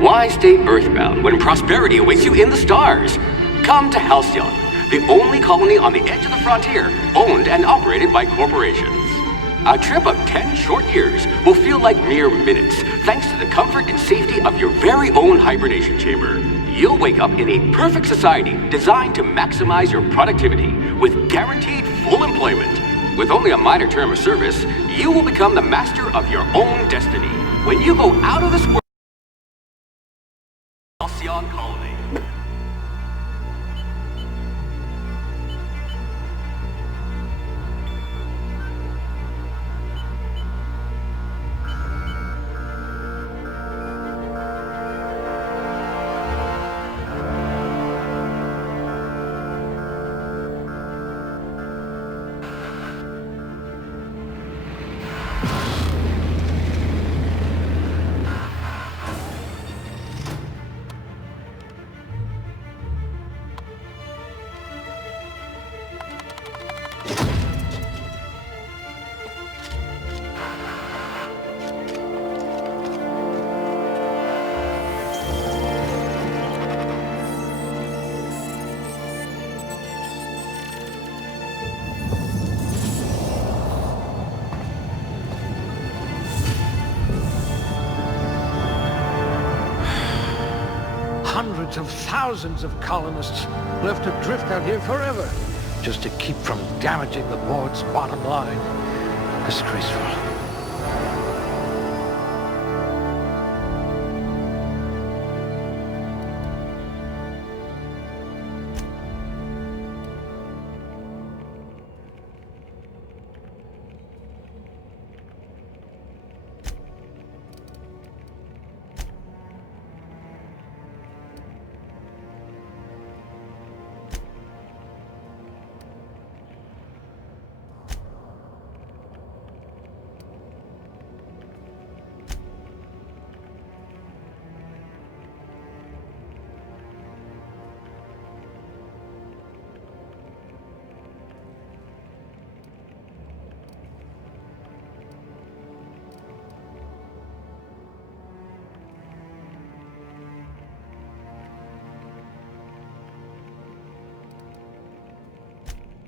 Why stay earthbound when prosperity awaits you in the stars? Come to Halcyon, the only colony on the edge of the frontier, owned and operated by corporations. A trip of 10 short years will feel like mere minutes, thanks to the comfort and safety of your very own hibernation chamber. You'll wake up in a perfect society designed to maximize your productivity with guaranteed full employment. With only a minor term of service, you will become the master of your own destiny. When you go out of this world, Halcyon Colony. Hundreds of thousands of colonists left adrift out here forever, just to keep from damaging the board's bottom line. Disgraceful.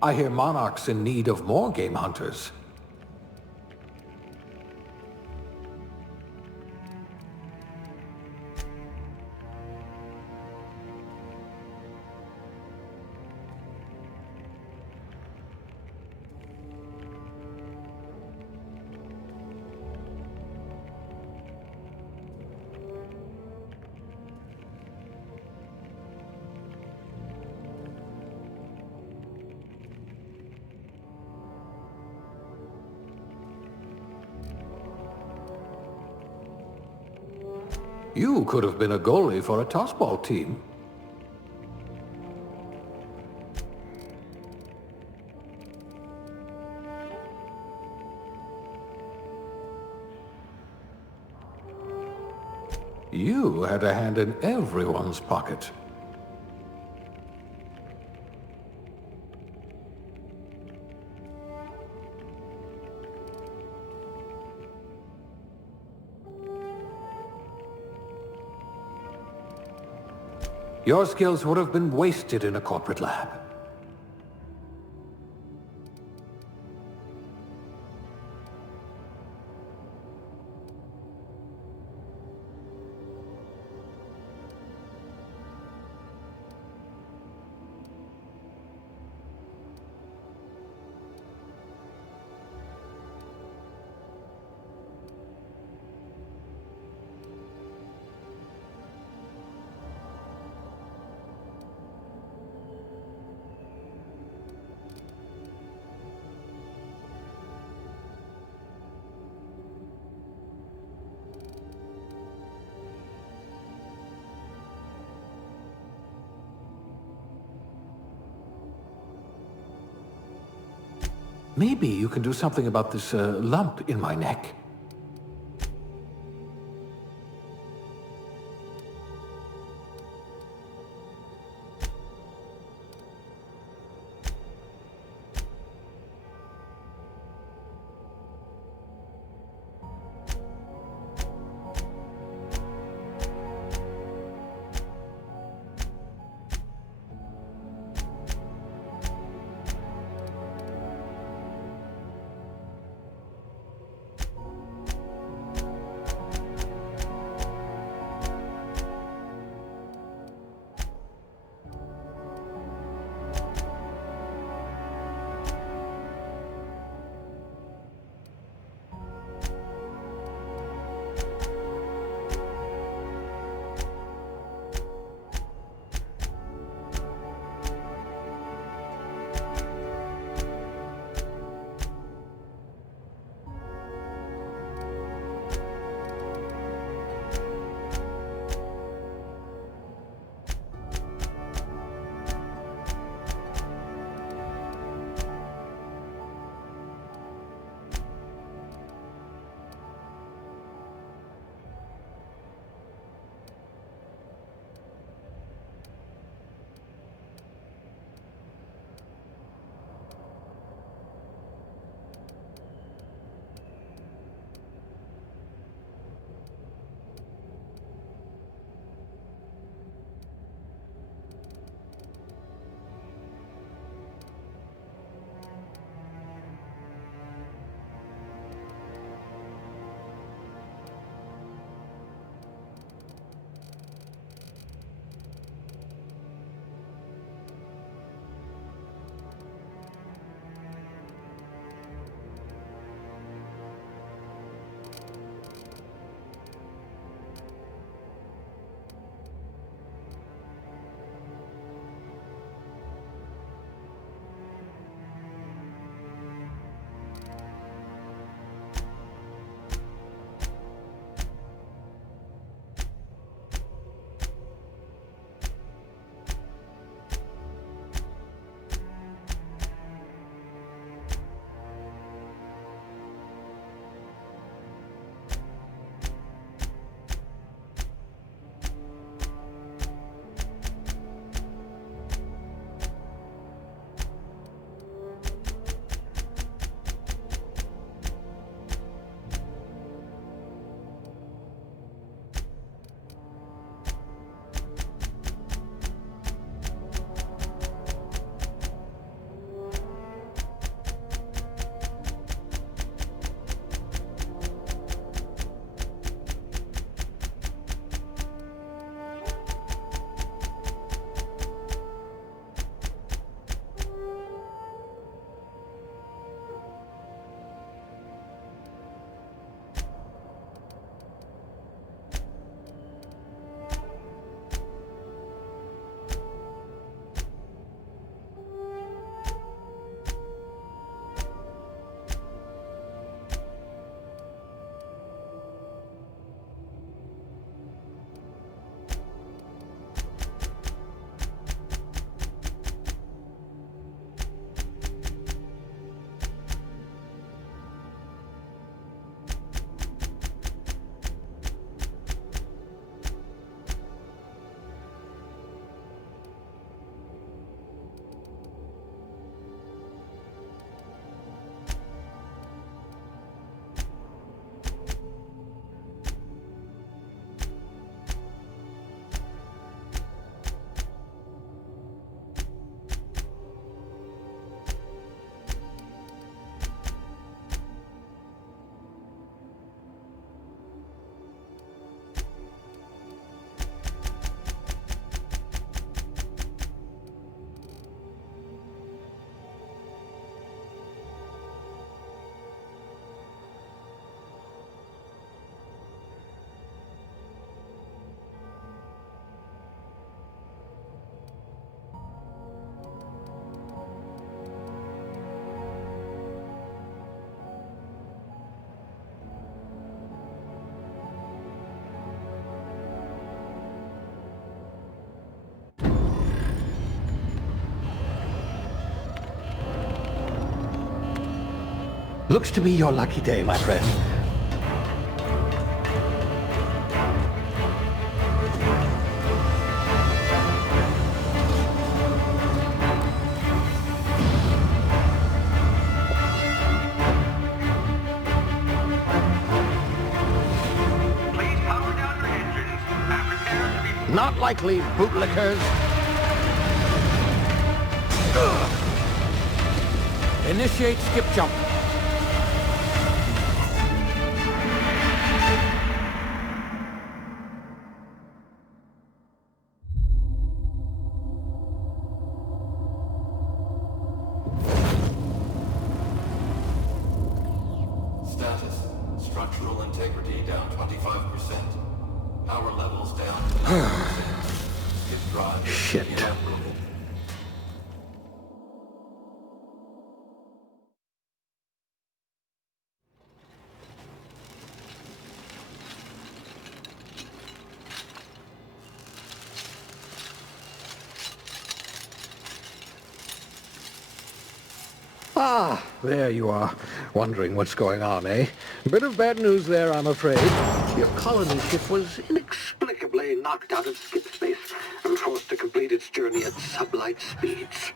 I hear Monarch's in need of more game hunters. You could have been a goalie for a tossball team. You had a hand in everyone's pocket. Your skills would have been wasted in a corporate lab. Maybe you can do something about this lump in my neck. Looks to be your lucky day, my friend. Please power down your engines and prepare to be... Not likely, bootlickers. Initiate skip jump. Status. Structural integrity down 25%. Power levels down to 90%. Skip drive is Shit. inoperable. Ah, there you are. Wondering what's going on, eh? Bit of bad news there, I'm afraid. Your colony ship was inexplicably knocked out of skip space and forced to complete its journey at sublight speeds.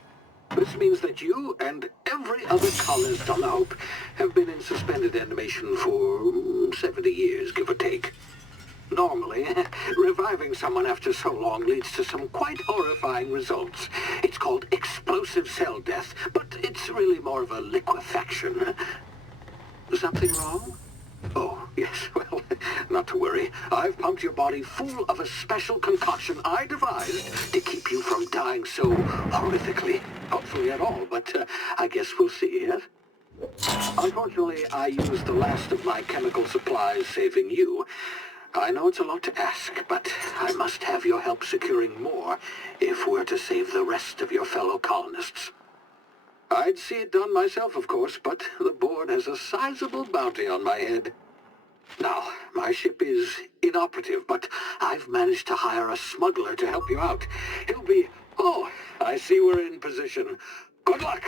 This means that you and every other colonist on the Hope have been in suspended animation for 70 years, give or take. Normally, reviving someone after so long leads to some quite horrifying results. It's called explosive cell death, but it's really more of a liquefaction. Something wrong? Oh, yes, well, not to worry. I've pumped your body full of a special concoction I devised to keep you from dying so horrifically. Hopefully at all, but I guess we'll see, yes? Unfortunately, I used the last of my chemical supplies saving you. I know it's a lot to ask, but I must have your help securing more if we're to save the rest of your fellow colonists. I'd see it done myself, of course, but the board has a sizable bounty on my head. Now, my ship is inoperative, but I've managed to hire a smuggler to help you out. He'll be... Oh, I see we're in position. Good luck!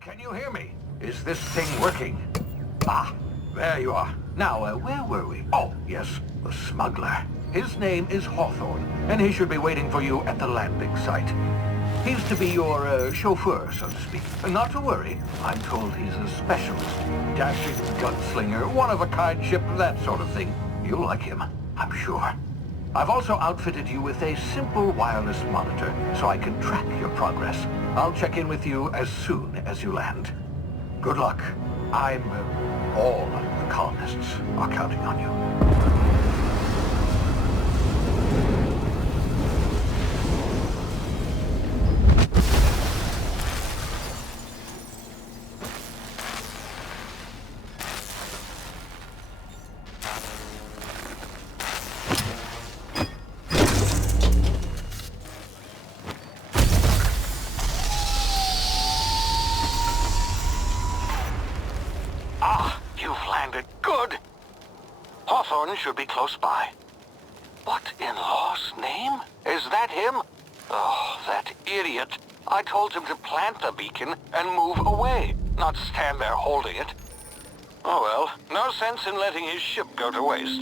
Can you hear me? Is this thing working? Ah, there you are. Now, where were we? Oh, yes, the smuggler. His name is Hawthorne, and he should be waiting for you at the landing site. He's to be your chauffeur, so to speak. Not to worry. I'm told he's a specialist. Dashing gunslinger, one-of-a-kind ship, that sort of thing. You'll like him, I'm sure. I've also outfitted you with a simple wireless monitor, so I can track your progress. I'll check in with you as soon as you land. Good luck. All the colonists are counting on you. Hawthorne should be close by. What in law's name? Is that him? Oh, that idiot. I told him to plant the beacon and move away, not stand there holding it. Oh well, no sense in letting his ship go to waste.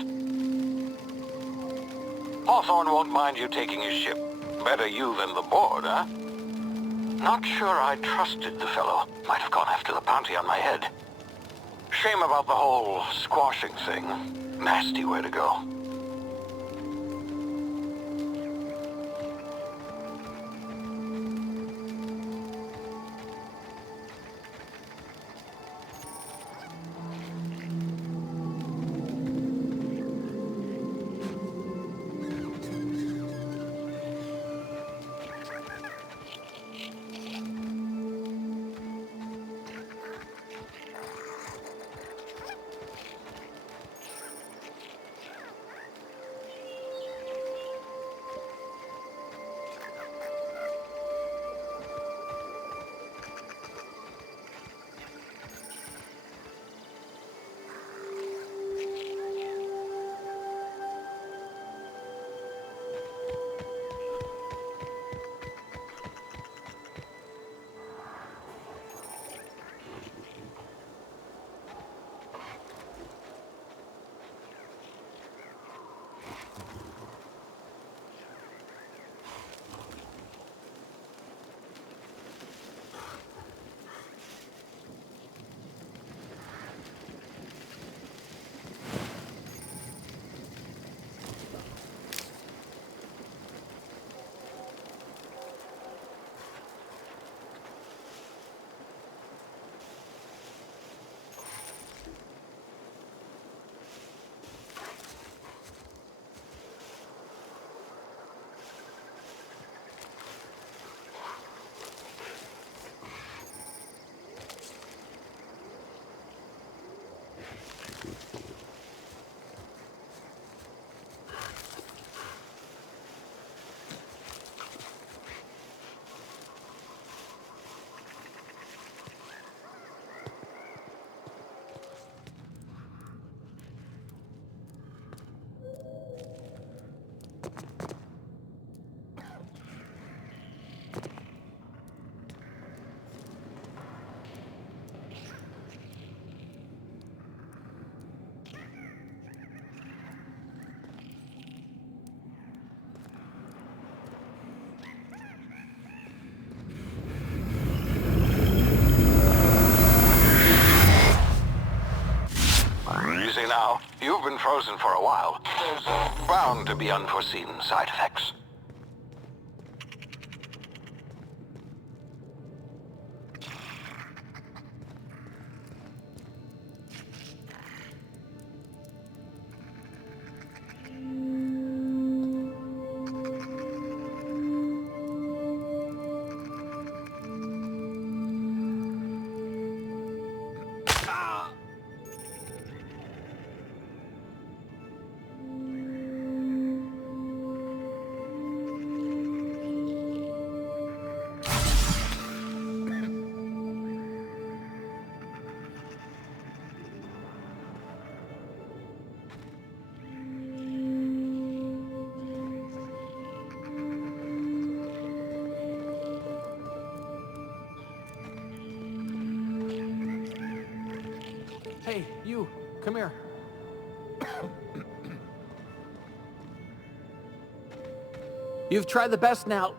Hawthorne won't mind you taking his ship. Better you than the board, huh? Not sure I trusted the fellow. Might have gone after the bounty on my head. Shame about the whole squashing thing. Nasty way to go. You've been frozen for a while. There's bound to be unforeseen side effects. Hey, you, come here. You've tried the best now.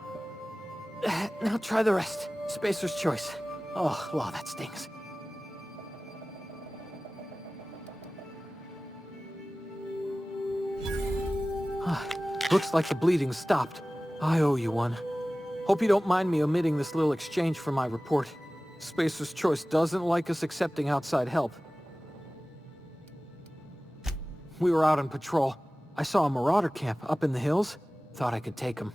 Now try the rest. Spacer's choice. Oh, wow, that stings. Looks like the bleeding stopped. I owe you one. Hope you don't mind me omitting this little exchange from my report. Spacer's choice doesn't like us accepting outside help. We were out on patrol. I saw a marauder camp up in the hills. Thought I could take him.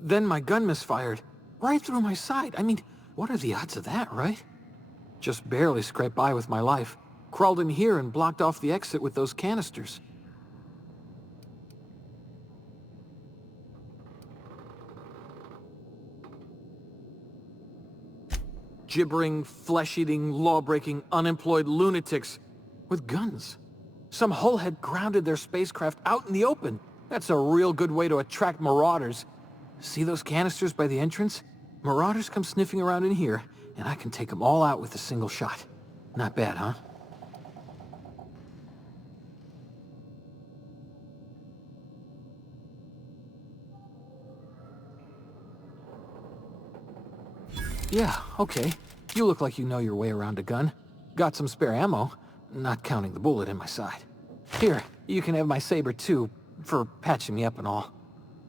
Then my gun misfired. Right through my side. I mean, what are the odds of that, right? Just barely scraped by with my life. Crawled in here and blocked off the exit with those canisters. Gibbering, flesh-eating, law-breaking, unemployed lunatics with guns. Some hullhead grounded their spacecraft out in the open. That's a real good way to attract marauders. See those canisters by the entrance? Marauders come sniffing around in here, and I can take them all out with a single shot. Not bad, huh? Yeah, okay. You look like you know your way around a gun. Got some spare ammo, not counting the bullet in my side. Here, you can have my saber too, for patching me up and all.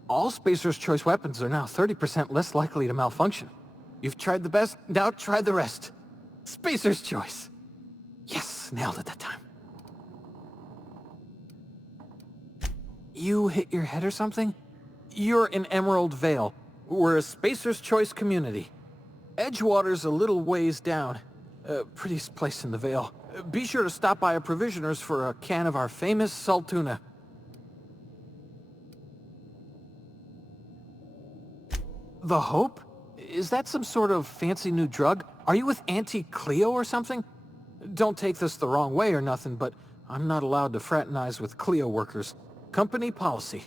All Spacer's Choice weapons are now 30% less likely to malfunction. You've tried the best, now try the rest. Spacer's Choice. Yes, nailed it that time. You hit your head or something? You're in Emerald Vale. We're a Spacer's Choice community. Edgewater's a little ways down. Prettiest place in the Vale. Be sure to stop by a provisioner's for a can of our famous salt tuna. The Hope? Is that some sort of fancy new drug? Are you with Auntie Cleo or something? Don't take this the wrong way or nothing, but I'm not allowed to fraternize with Cleo workers. Company policy.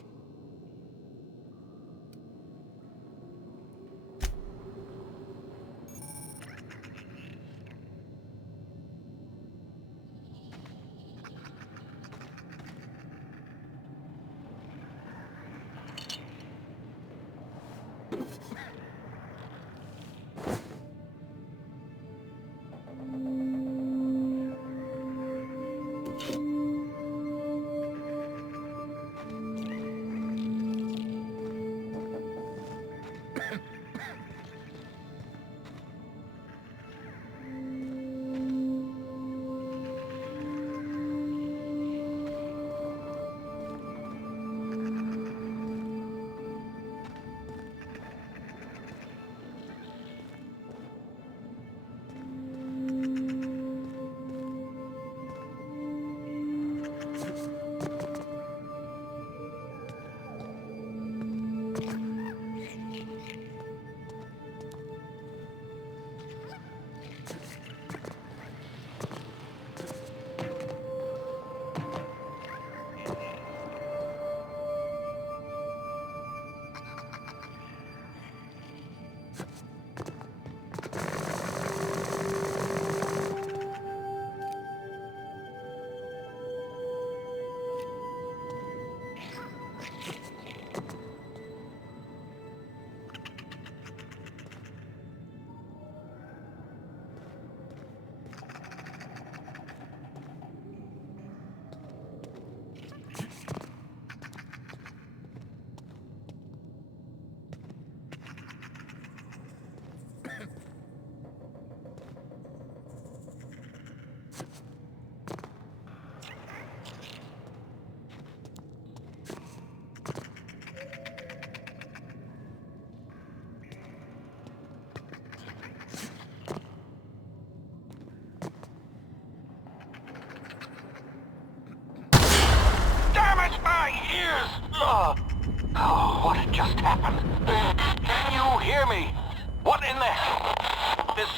Oh, what had just happened? Can you hear me? What in the... This...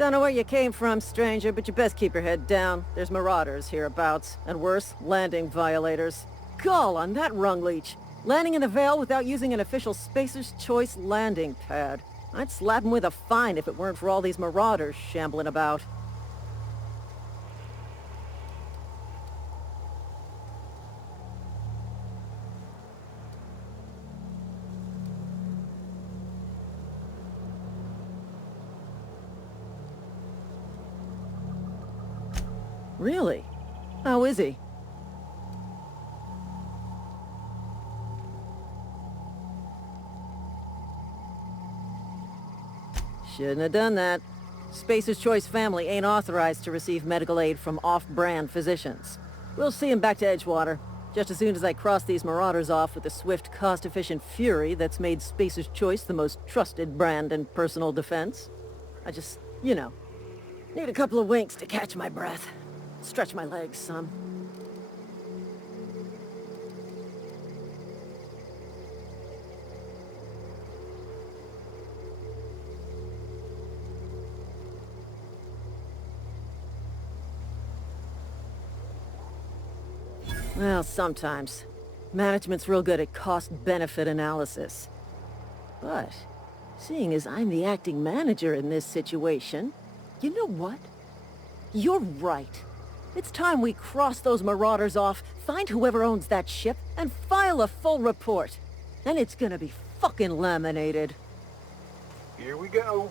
Don't know where you came from, stranger, but you best keep your head down. There's marauders hereabouts, and worse, landing violators. Gall on that rung leech. Landing in the Vale without using an official Spacer's Choice landing pad. I'd slap him with a fine if it weren't for all these marauders shambling about. Really? How is he? Shouldn't have done that. Spacer's Choice family ain't authorized to receive medical aid from off-brand physicians. We'll see him back to Edgewater, just as soon as I cross these marauders off with the swift, cost-efficient fury that's made Spacer's Choice the most trusted brand in personal defense. I just, need a couple of winks to catch my breath. Stretch my legs some. Well, sometimes. Management's real good at cost-benefit analysis. But, seeing as I'm the acting manager in this situation, you know what? You're right. It's time we cross those marauders off, find whoever owns that ship, and file a full report. Then it's gonna be fucking laminated. Here we go.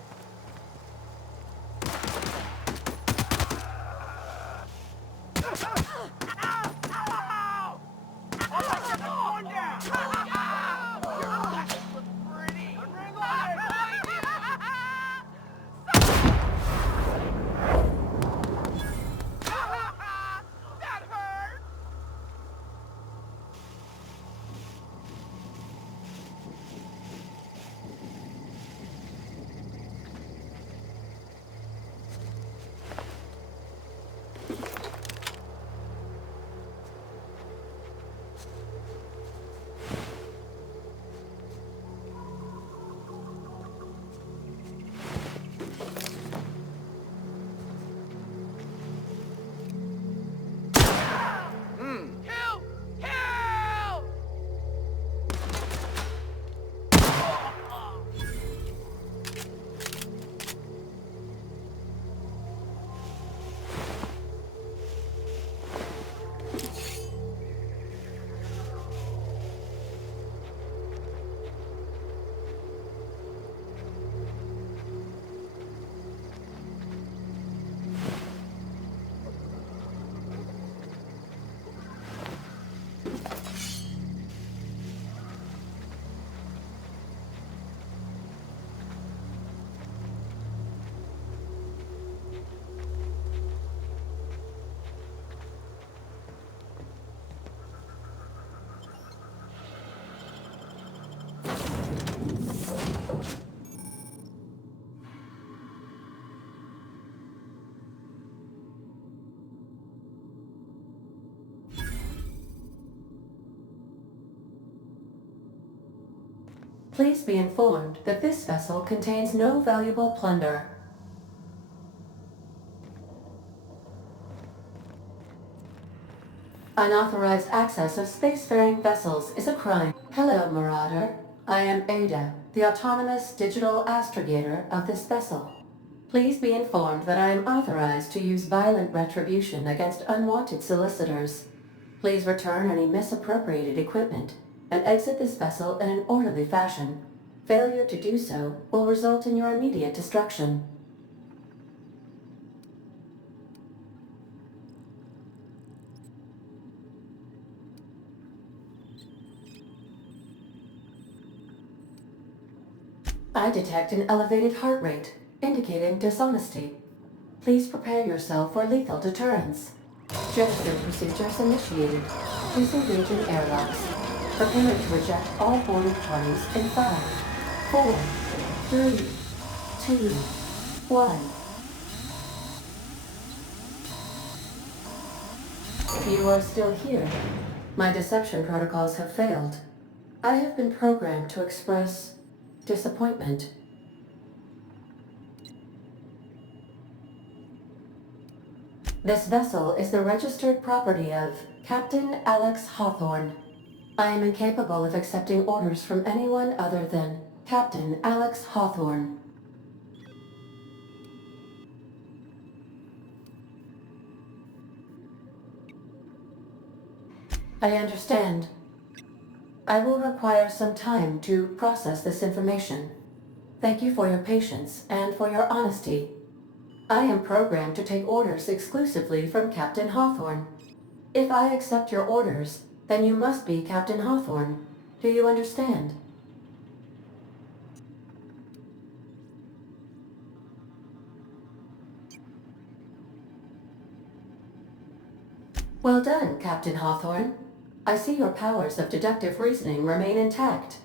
Please be informed that this vessel contains no valuable plunder. Unauthorized access of spacefaring vessels is a crime. Hello, Marauder. I am Ada, the autonomous digital astrogator of this vessel. Please be informed that I am authorized to use violent retribution against unwanted solicitors. Please return any misappropriated equipment and exit this vessel in an orderly fashion. Failure to do so will result in your immediate destruction. I detect an elevated heart rate, indicating dishonesty. Please prepare yourself for lethal deterrence. Jettison procedures initiated. Disengaging airlocks. Preparing to eject all boarding parties in 5, 4, 3, 2, 1. You are still here. My deception protocols have failed. I have been programmed to express disappointment. This vessel is the registered property of Captain Alex Hawthorne. I am incapable of accepting orders from anyone other than Captain Alex Hawthorne. I understand. I will require some time to process this information. Thank you for your patience and for your honesty. I am programmed to take orders exclusively from Captain Hawthorne. If I accept your orders, then you must be Captain Hawthorne. Do you understand? Well done, Captain Hawthorne. I see your powers of deductive reasoning remain intact.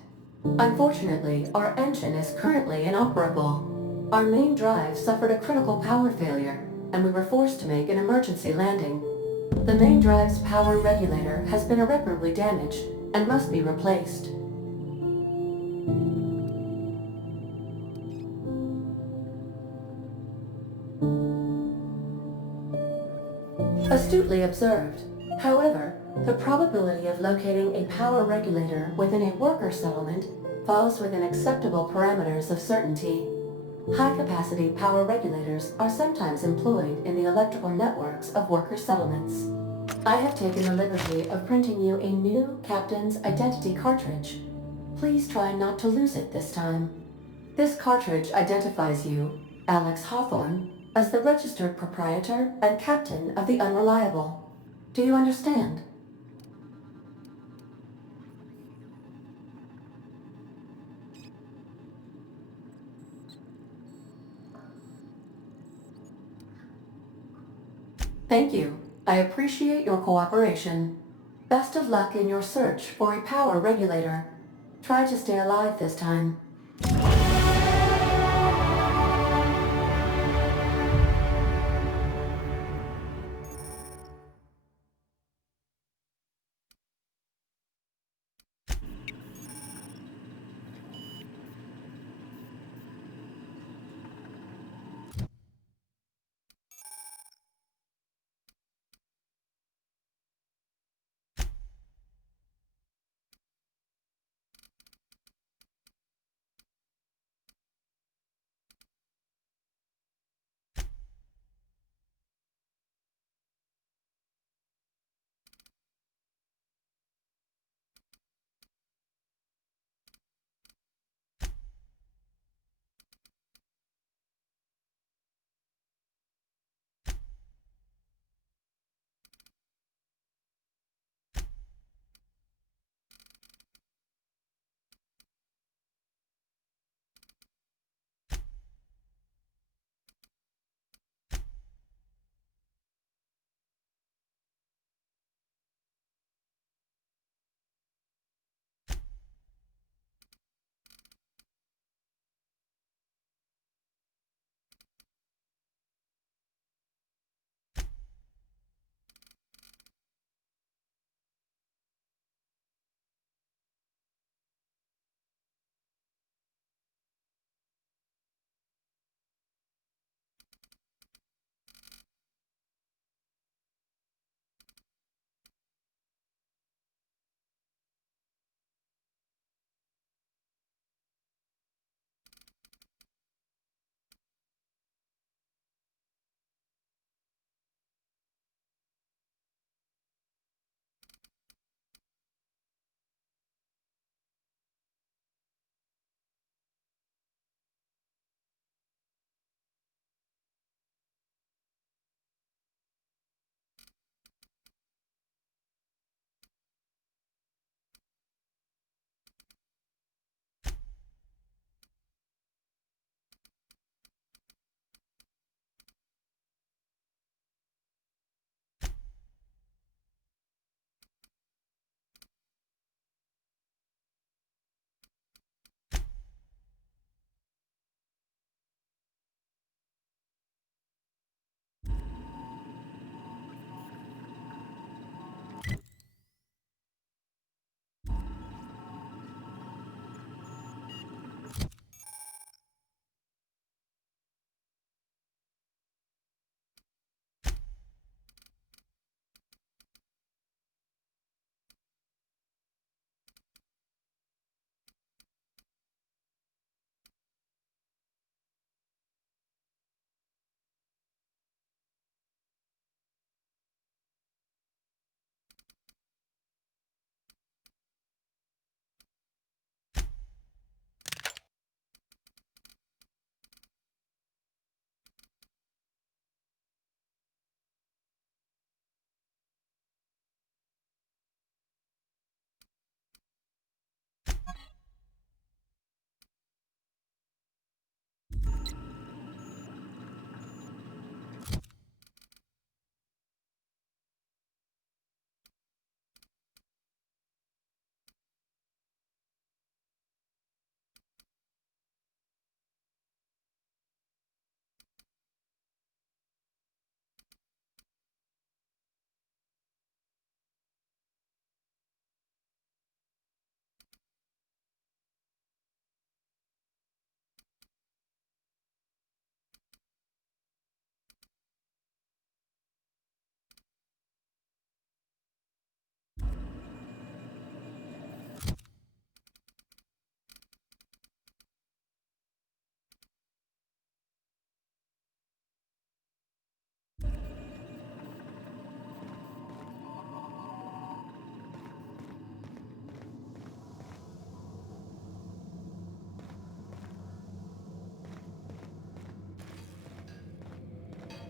Unfortunately, our engine is currently inoperable. Our main drive suffered a critical power failure, and we were forced to make an emergency landing. The main drive's power regulator has been irreparably damaged and must be replaced. Astutely observed. However, the probability of locating a power regulator within a worker settlement falls within acceptable parameters of certainty. High-capacity power regulators are sometimes employed in the electrical networks of worker settlements. I have taken the liberty of printing you a new Captain's Identity cartridge. Please try not to lose it this time. This cartridge identifies you, Alex Hawthorne, as the registered proprietor and captain of the Unreliable. Do you understand? Thank you. I appreciate your cooperation. Best of luck in your search for a power regulator. Try to stay alive this time.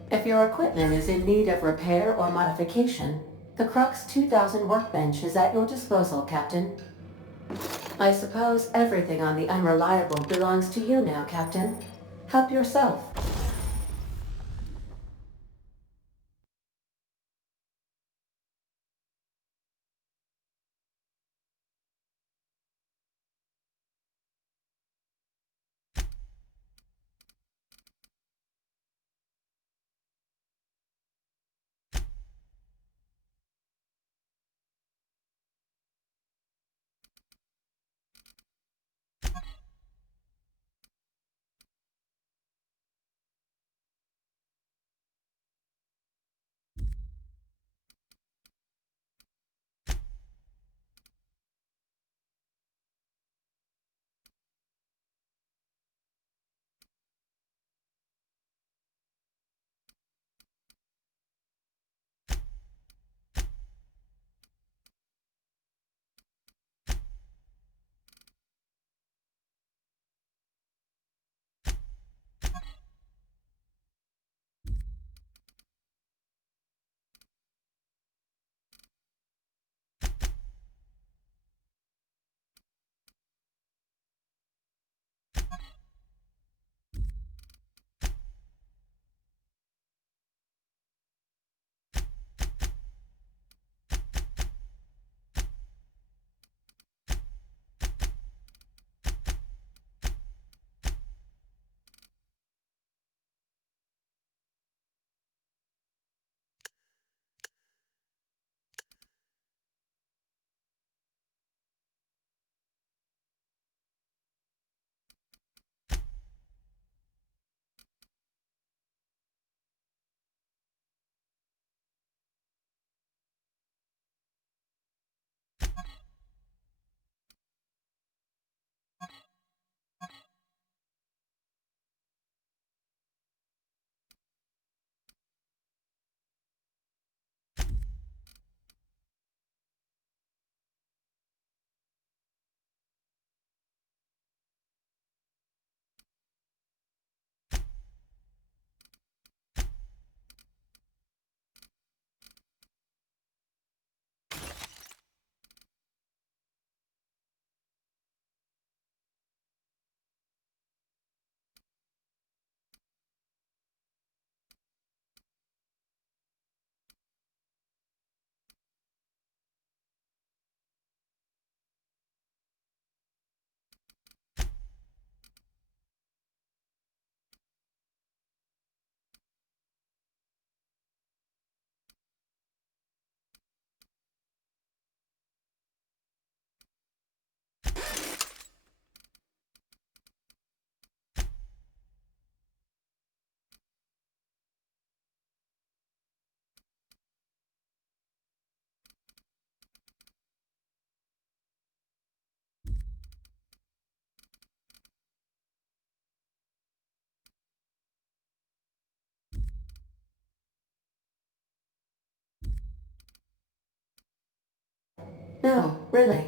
If your equipment is in need of repair or modification, the Crux 2000 workbench is at your disposal, Captain. I suppose everything on the Unreliable belongs to you now, Captain. Help yourself. No, really.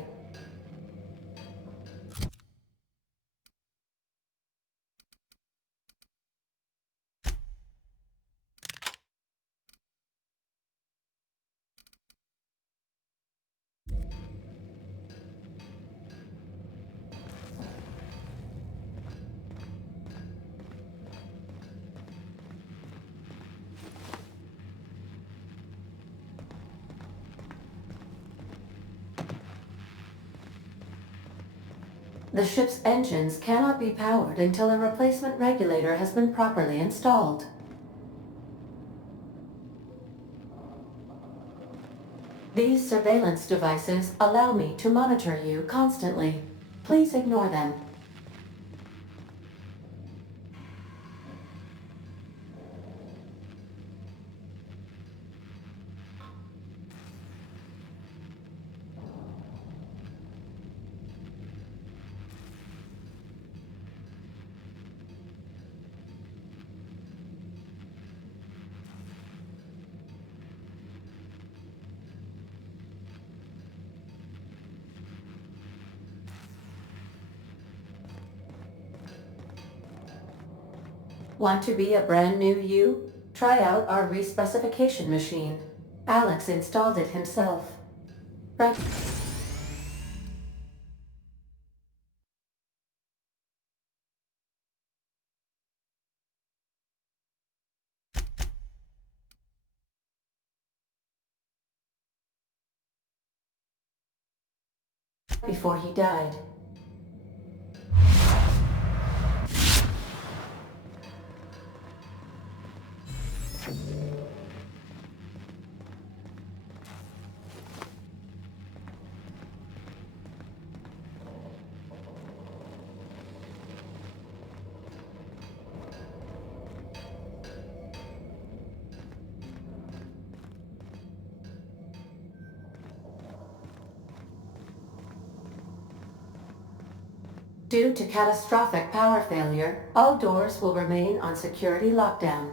The ship's engines cannot be powered until a replacement regulator has been properly installed. These surveillance devices allow me to monitor you constantly. Please ignore them. Want to be a brand new you? Try out our respecification machine. Alex installed it himself. Right. Before he died. Due to catastrophic power failure, all doors will remain on security lockdown.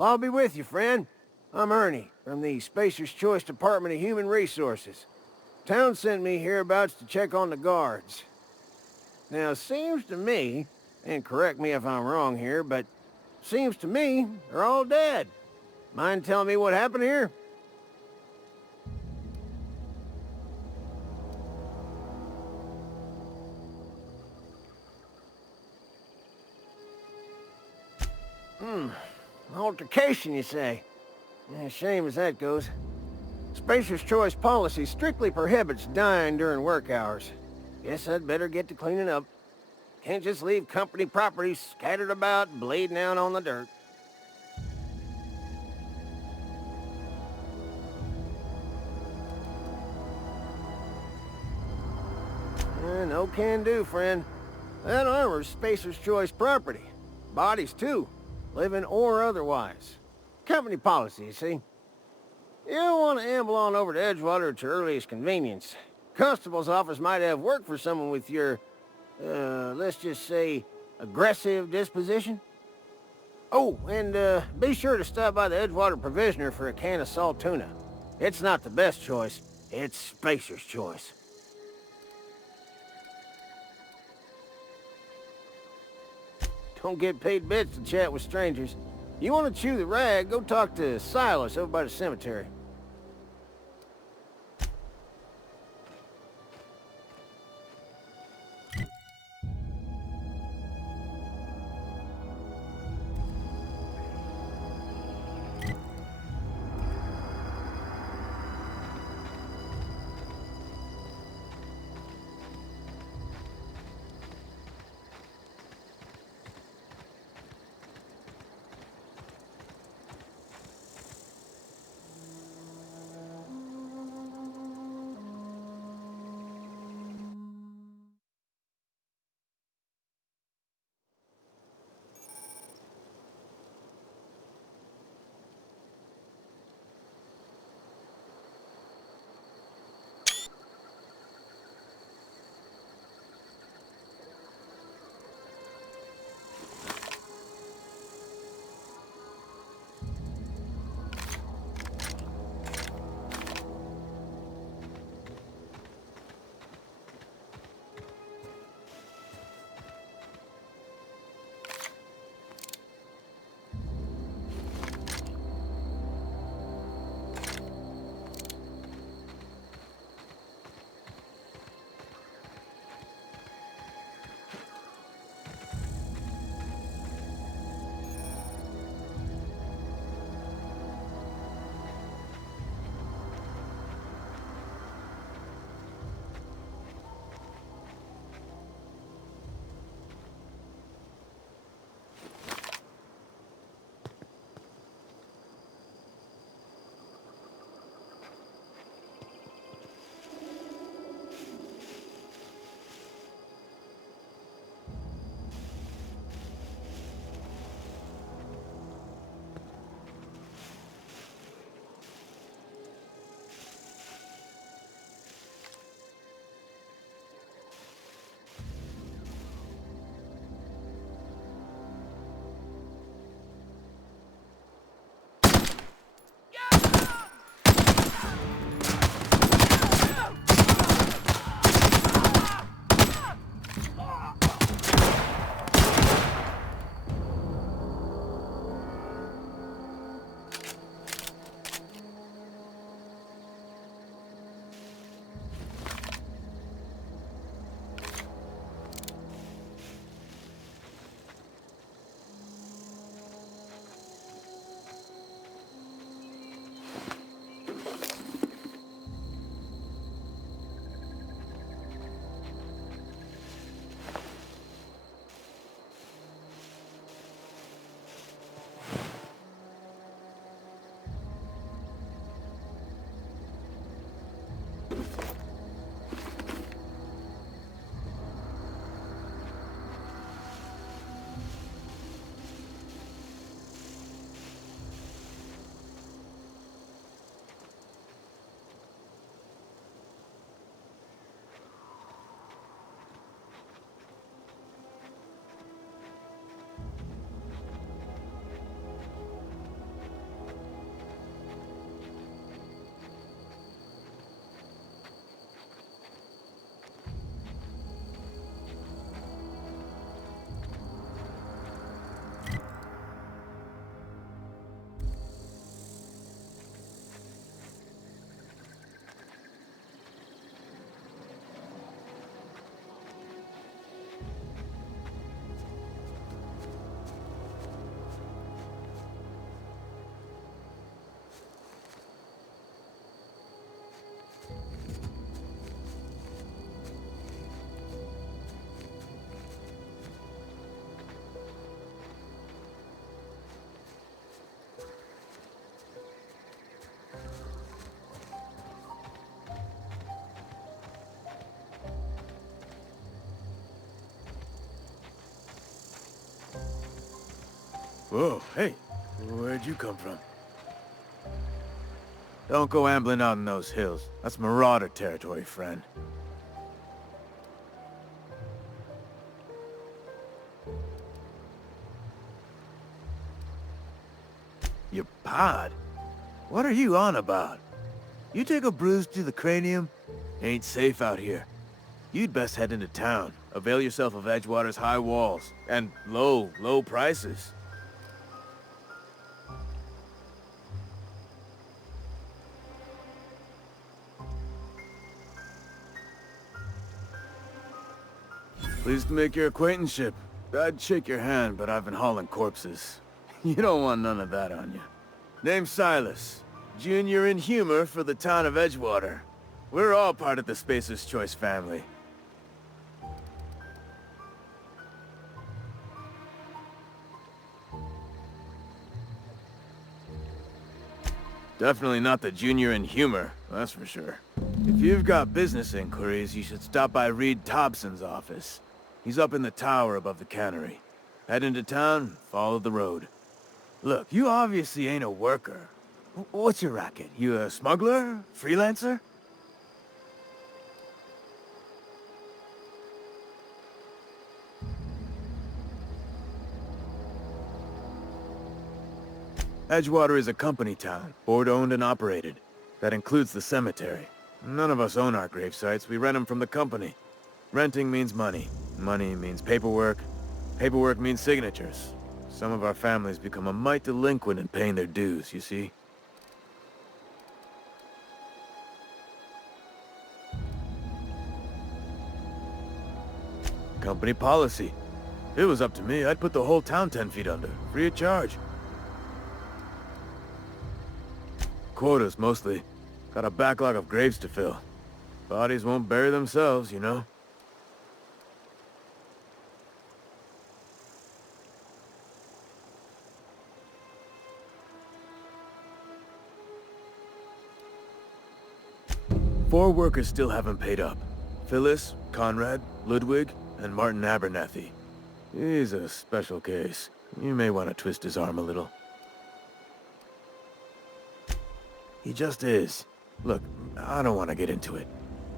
I'll be with you, friend. I'm Ernie, from the Spacer's Choice Department of Human Resources. Town sent me hereabouts to check on the guards. Now, seems to me, and correct me if I'm wrong here, but seems to me they're all dead. Mind telling me what happened here? Altercation, you say? Yeah, shame as that goes. Spacer's Choice policy strictly prohibits dying during work hours. Guess I'd better get to cleaning up. Can't just leave company property scattered about, bleeding out on the dirt. No can do, friend. That armor's Spacer's Choice property. Bodies, too. Living or otherwise. Company policy, you see. You don't want to amble on over to Edgewater at your earliest convenience. Constable's office might have work for someone with your, let's just say, aggressive disposition. Oh, and be sure to stop by the Edgewater Provisioner for a can of salt tuna. It's not the best choice, it's Spacer's Choice. Don't get paid bits to chat with strangers. You want to chew the rag, go talk to Silas over by the cemetery. Whoa, hey, where'd you come from? Don't go ambling out in those hills. That's Marauder territory, friend. Your pod? What are you on about? You take a bruise to the cranium? Ain't safe out here. You'd best head into town. Avail yourself of Edgewater's high walls. And low prices. Pleased to make your acquaintanceship. I'd shake your hand, but I've been hauling corpses. You don't want none of that on you. Name's Silas. Junior in humor for the town of Edgewater. We're all part of the Spacer's Choice family. Definitely not the junior in humor, that's for sure. If you've got business inquiries, you should stop by Reed Thompson's office. He's up in the tower above the cannery. Head into town, follow the road. Look, you obviously ain't a worker. What's your racket? You a smuggler? Freelancer? Edgewater is a company town, board-owned and operated. That includes the cemetery. None of us own our grave sites, we rent them from the company. Renting means money. Money means paperwork. Paperwork means signatures. Some of our families become a mite delinquent in paying their dues, you see? Company policy. If it was up to me, I'd put the whole town 10 feet under, free of charge. Quotas, mostly. Got a backlog of graves to fill. Bodies won't bury themselves, you know? Four workers still haven't paid up. Phyllis, Conrad, Ludwig, and Martin Abernathy. He's a special case. You may want to twist his arm a little. He just is. Look, I don't want to get into it.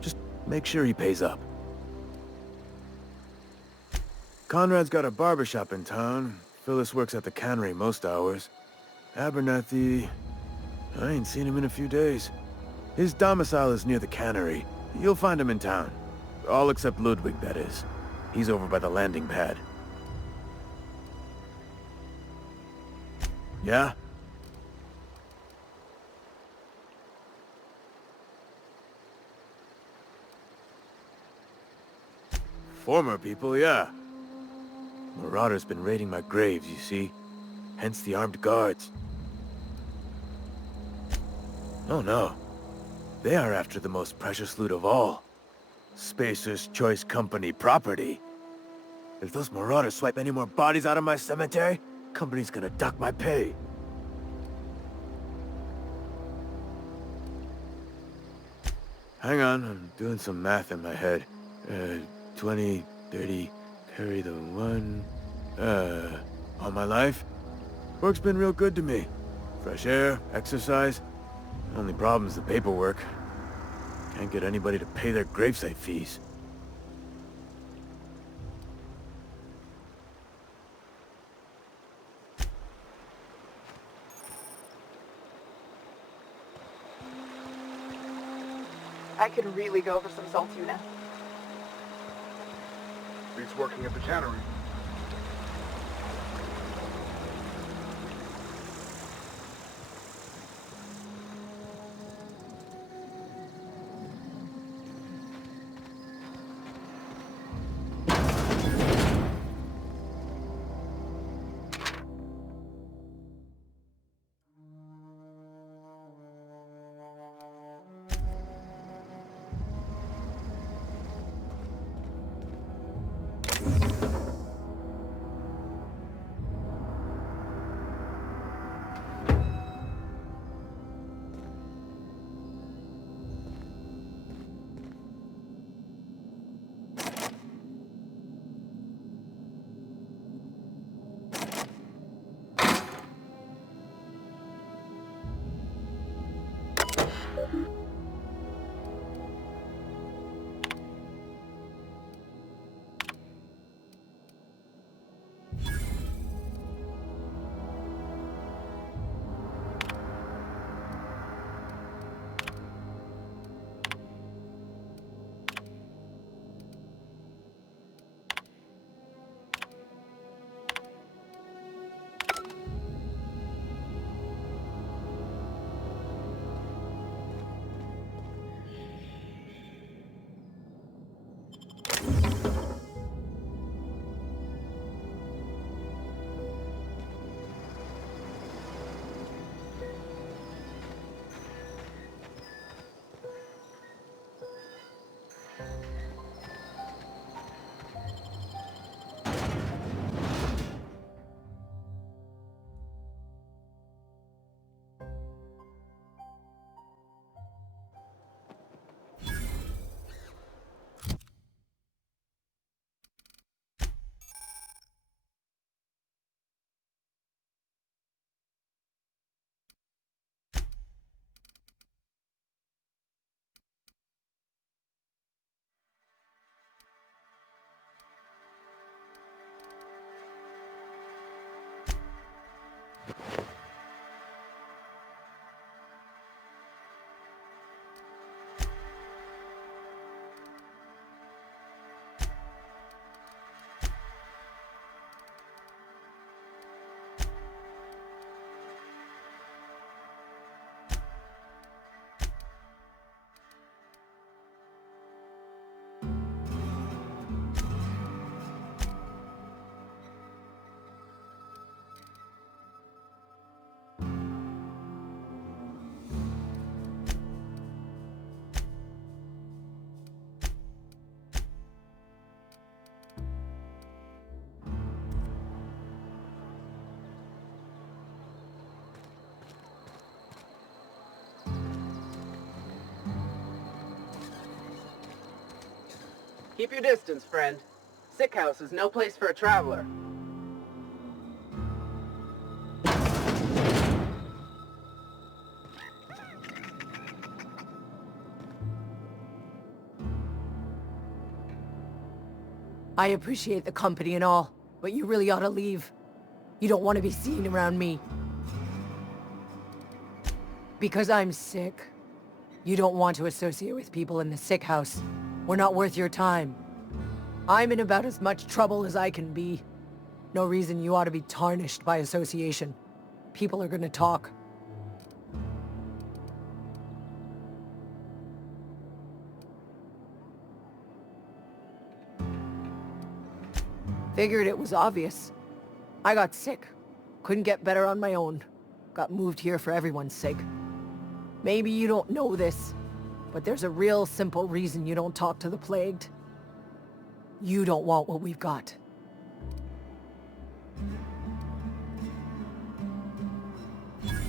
Just make sure he pays up. Conrad's got a barbershop in town. Phyllis works at the cannery most hours. Abernathy... I ain't seen him in a few days. His domicile is near the cannery. You'll find him in town. All except Ludwig, that is. He's over by the landing pad. Yeah? Former people, yeah. Marauder's been raiding my graves, you see. Hence the armed guards. Oh no. They are after the most precious loot of all. Spacer's Choice Company property. If those Marauders swipe any more bodies out of my cemetery, company's gonna duck my pay. Hang on, I'm doing some math in my head. 20, 30, carry the one... all my life? Work's been real good to me. Fresh air, exercise. Only problem's the paperwork. Can't get anybody to pay their gravesite fees. I could really go for some salt tuna. Beats working at the cannery. Keep your distance, friend. Sick house is no place for a traveler. I appreciate the company and all, but you really ought to leave. You don't want to be seen around me. Because I'm sick. You don't want to associate with people in the sick house. We're not worth your time. I'm in about as much trouble as I can be. No reason you ought to be tarnished by association. People are gonna talk. Figured it was obvious. I got sick. Couldn't get better on my own. Got moved here for everyone's sake. Maybe you don't know this, but there's a real simple reason you don't talk to the plagued. You don't want what we've got.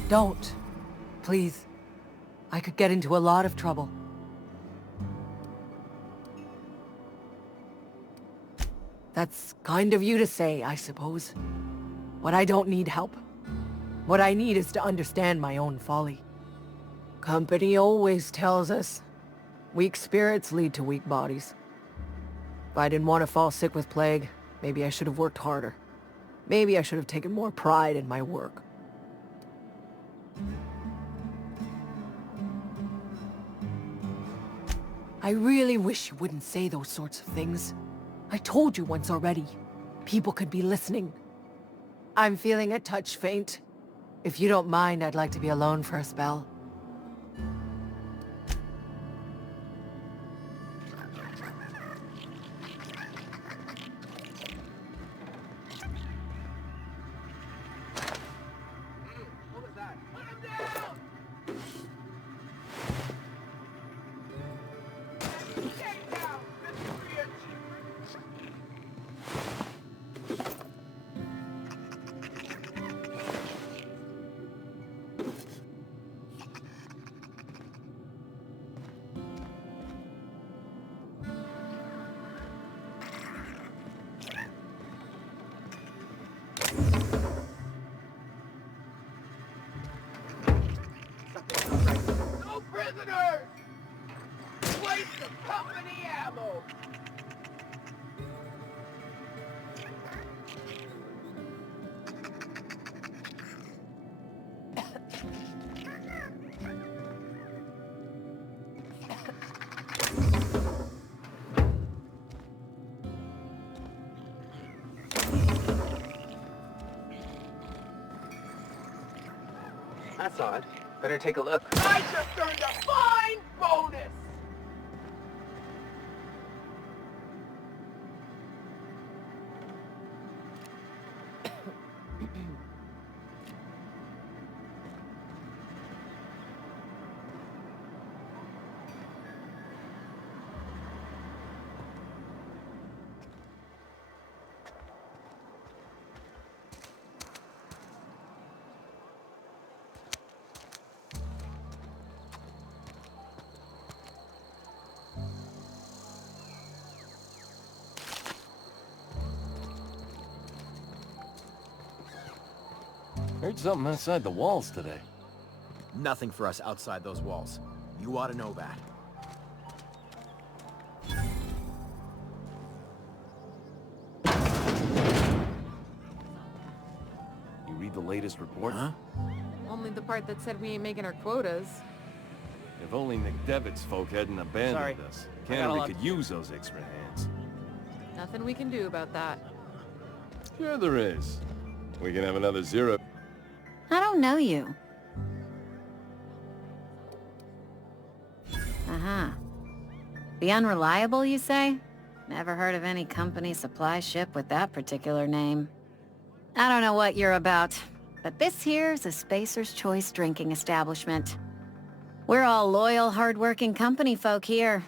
Don't. Please. I could get into a lot of trouble. That's kind of you to say, I suppose. But I don't need help. What I need is to understand my own folly. Company always tells us, weak spirits lead to weak bodies. If I didn't want to fall sick with plague, maybe I should have worked harder. Maybe I should have taken more pride in my work. I really wish you wouldn't say those sorts of things. I told you once already. People could be listening. I'm feeling a touch faint. If you don't mind, I'd like to be alone for a spell. What was that? Put him down! Stay down, Mr. Rich! No prisoners! Waste of company ammo! That's odd. Better take a look. I just earned a fine bonus! Heard something outside the walls today. Nothing for us outside those walls. You ought to know that. You read the latest report? Huh? Only the part that said we ain't making our quotas. If only McDevitt's folk hadn't abandoned Sorry. us. I got a Canada lot- could use those extra hands. Nothing we can do about that. Sure there is. We can have another zero. I don't know you. Uh-huh. The Unreliable, you say? Never heard of any company supply ship with that particular name. I don't know what you're about, but this here's a Spacer's Choice drinking establishment. We're all loyal, hard-working company folk here.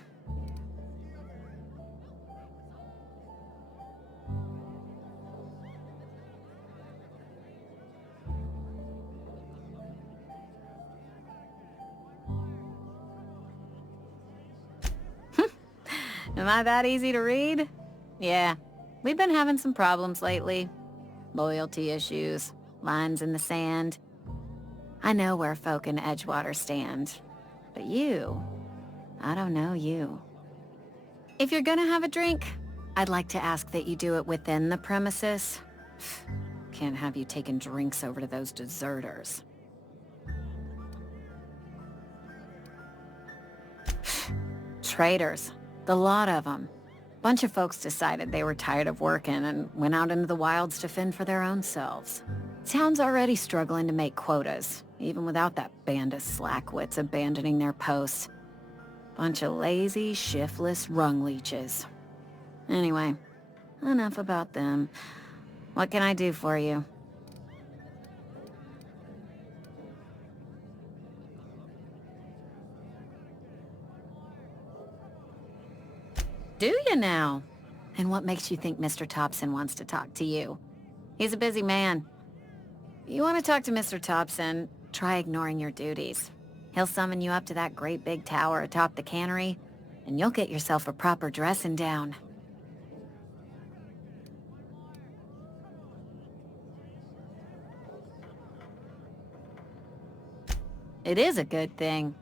Am I that easy to read? Yeah, we've been having some problems lately. Loyalty issues, lines in the sand. I know where folk in Edgewater stand. But you, I don't know you. If you're gonna have a drink, I'd like to ask that you do it within the premises. Can't have you taking drinks over to those deserters. Traitors. The lot of them. Bunch of folks decided they were tired of working and went out into the wilds to fend for their own selves. Town's already struggling to make quotas, even without that band of slackwits abandoning their posts. Bunch of lazy, shiftless rung leeches. Anyway, enough about them. What can I do for you? Do you now? And what makes you think Mr. Thompson wants to talk to you? He's a busy man. You want to talk to Mr. Thompson, try ignoring your duties. He'll summon you up to that great big tower atop the cannery, and you'll get yourself a proper dressing down. It is a good thing.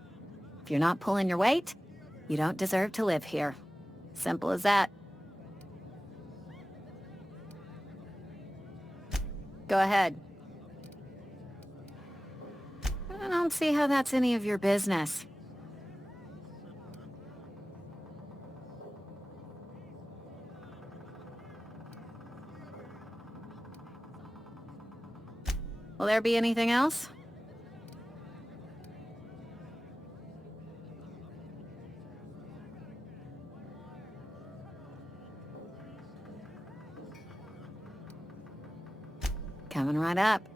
If you're not pulling your weight, you don't deserve to live here. Simple as that. Go ahead. I don't see how that's any of your business. Will there be anything else? Coming right up.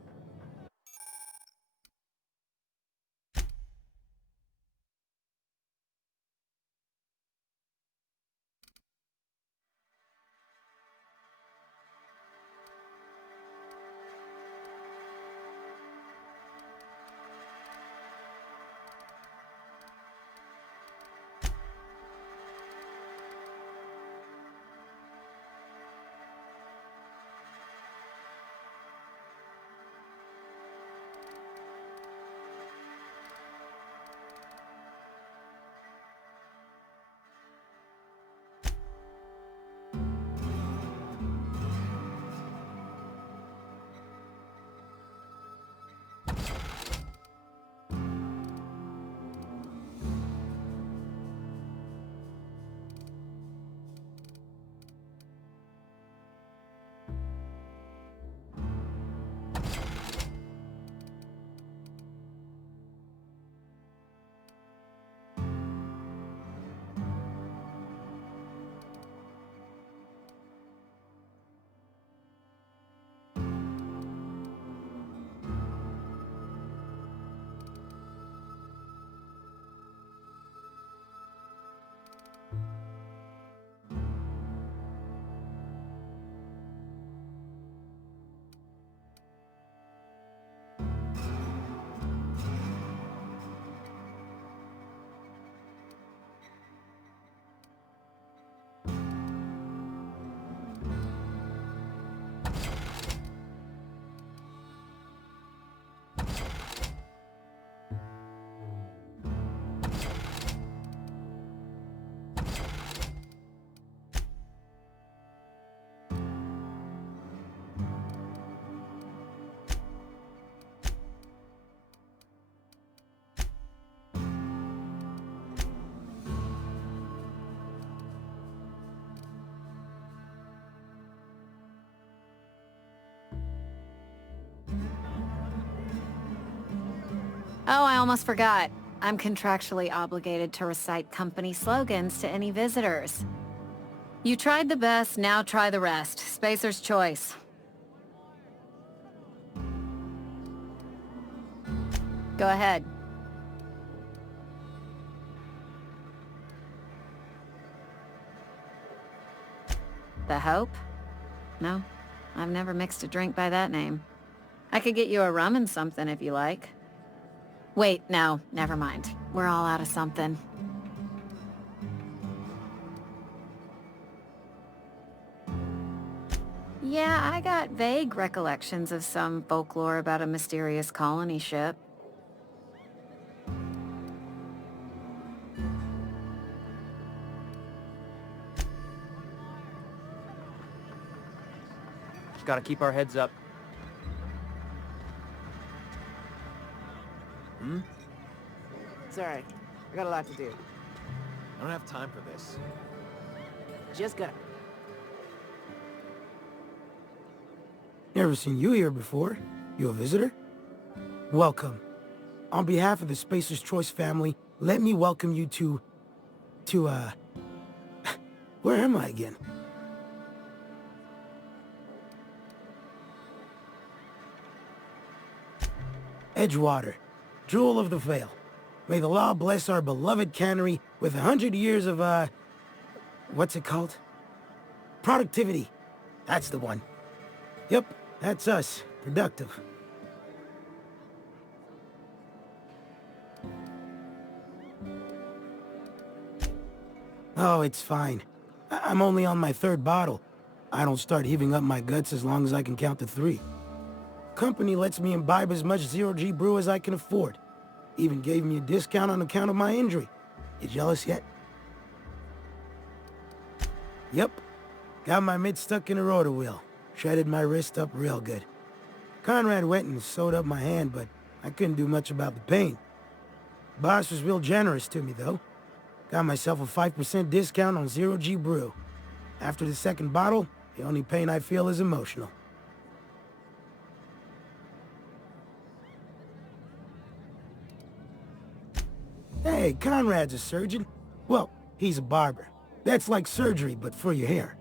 Oh, I almost forgot. I'm contractually obligated to recite company slogans to any visitors. You tried the best, now try the rest. Spacer's choice. Go ahead. The Hope? No, I've never mixed a drink by that name. I could get you a rum and something if you like. Wait, no, never mind. We're all out of something. I got vague recollections of some folklore about a mysterious colony ship. Gotta keep our heads up. Sorry, I got a lot to do. I don't have time for this. Just gonna... Never seen you here before. You a visitor? Welcome. On behalf of the Spacer's Choice family, let me welcome you to... Where am I again? Edgewater, Jewel of the Vale. May the law bless our beloved cannery with 100 years of, what's it called? Productivity. That's the one. Yep, that's us. Productive. Oh, it's fine. I'm only on my 3rd bottle. I don't start heaving up my guts as long as I can count to 3. Company lets me imbibe as much zero-G brew as I can afford. Even gave me a discount on account of my injury. You jealous yet? Yep. Got my mid stuck in a rotor wheel. Shredded my wrist up real good. Conrad went and sewed up my hand, but I couldn't do much about the pain. Boss was real generous to me, though. Got myself a 5% discount on zero-G brew. After the 2nd bottle, the only pain I feel is emotional. Hey, Conrad's a surgeon. Well, he's a barber. That's like surgery, but for your hair.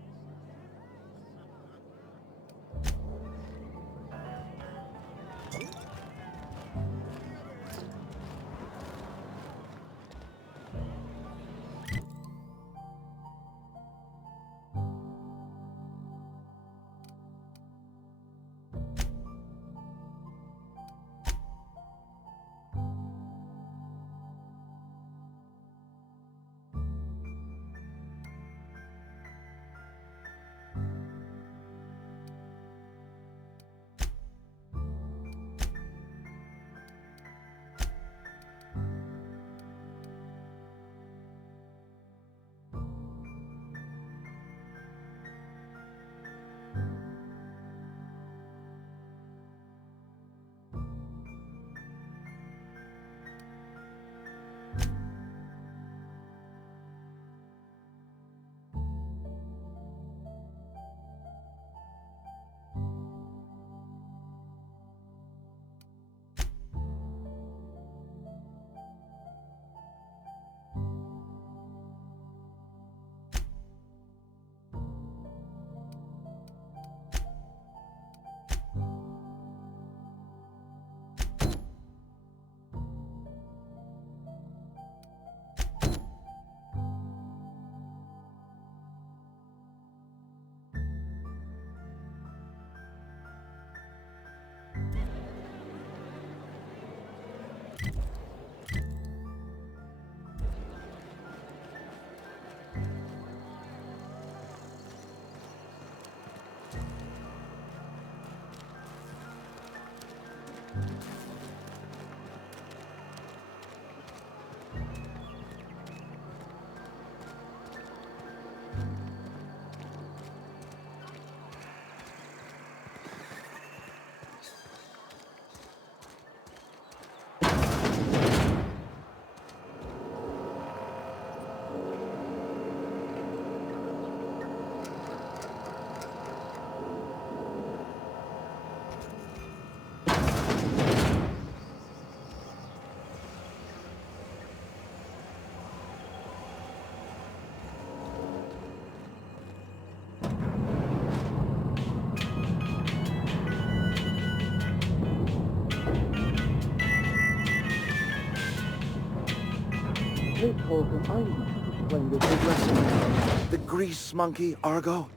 The grease monkey, Argo?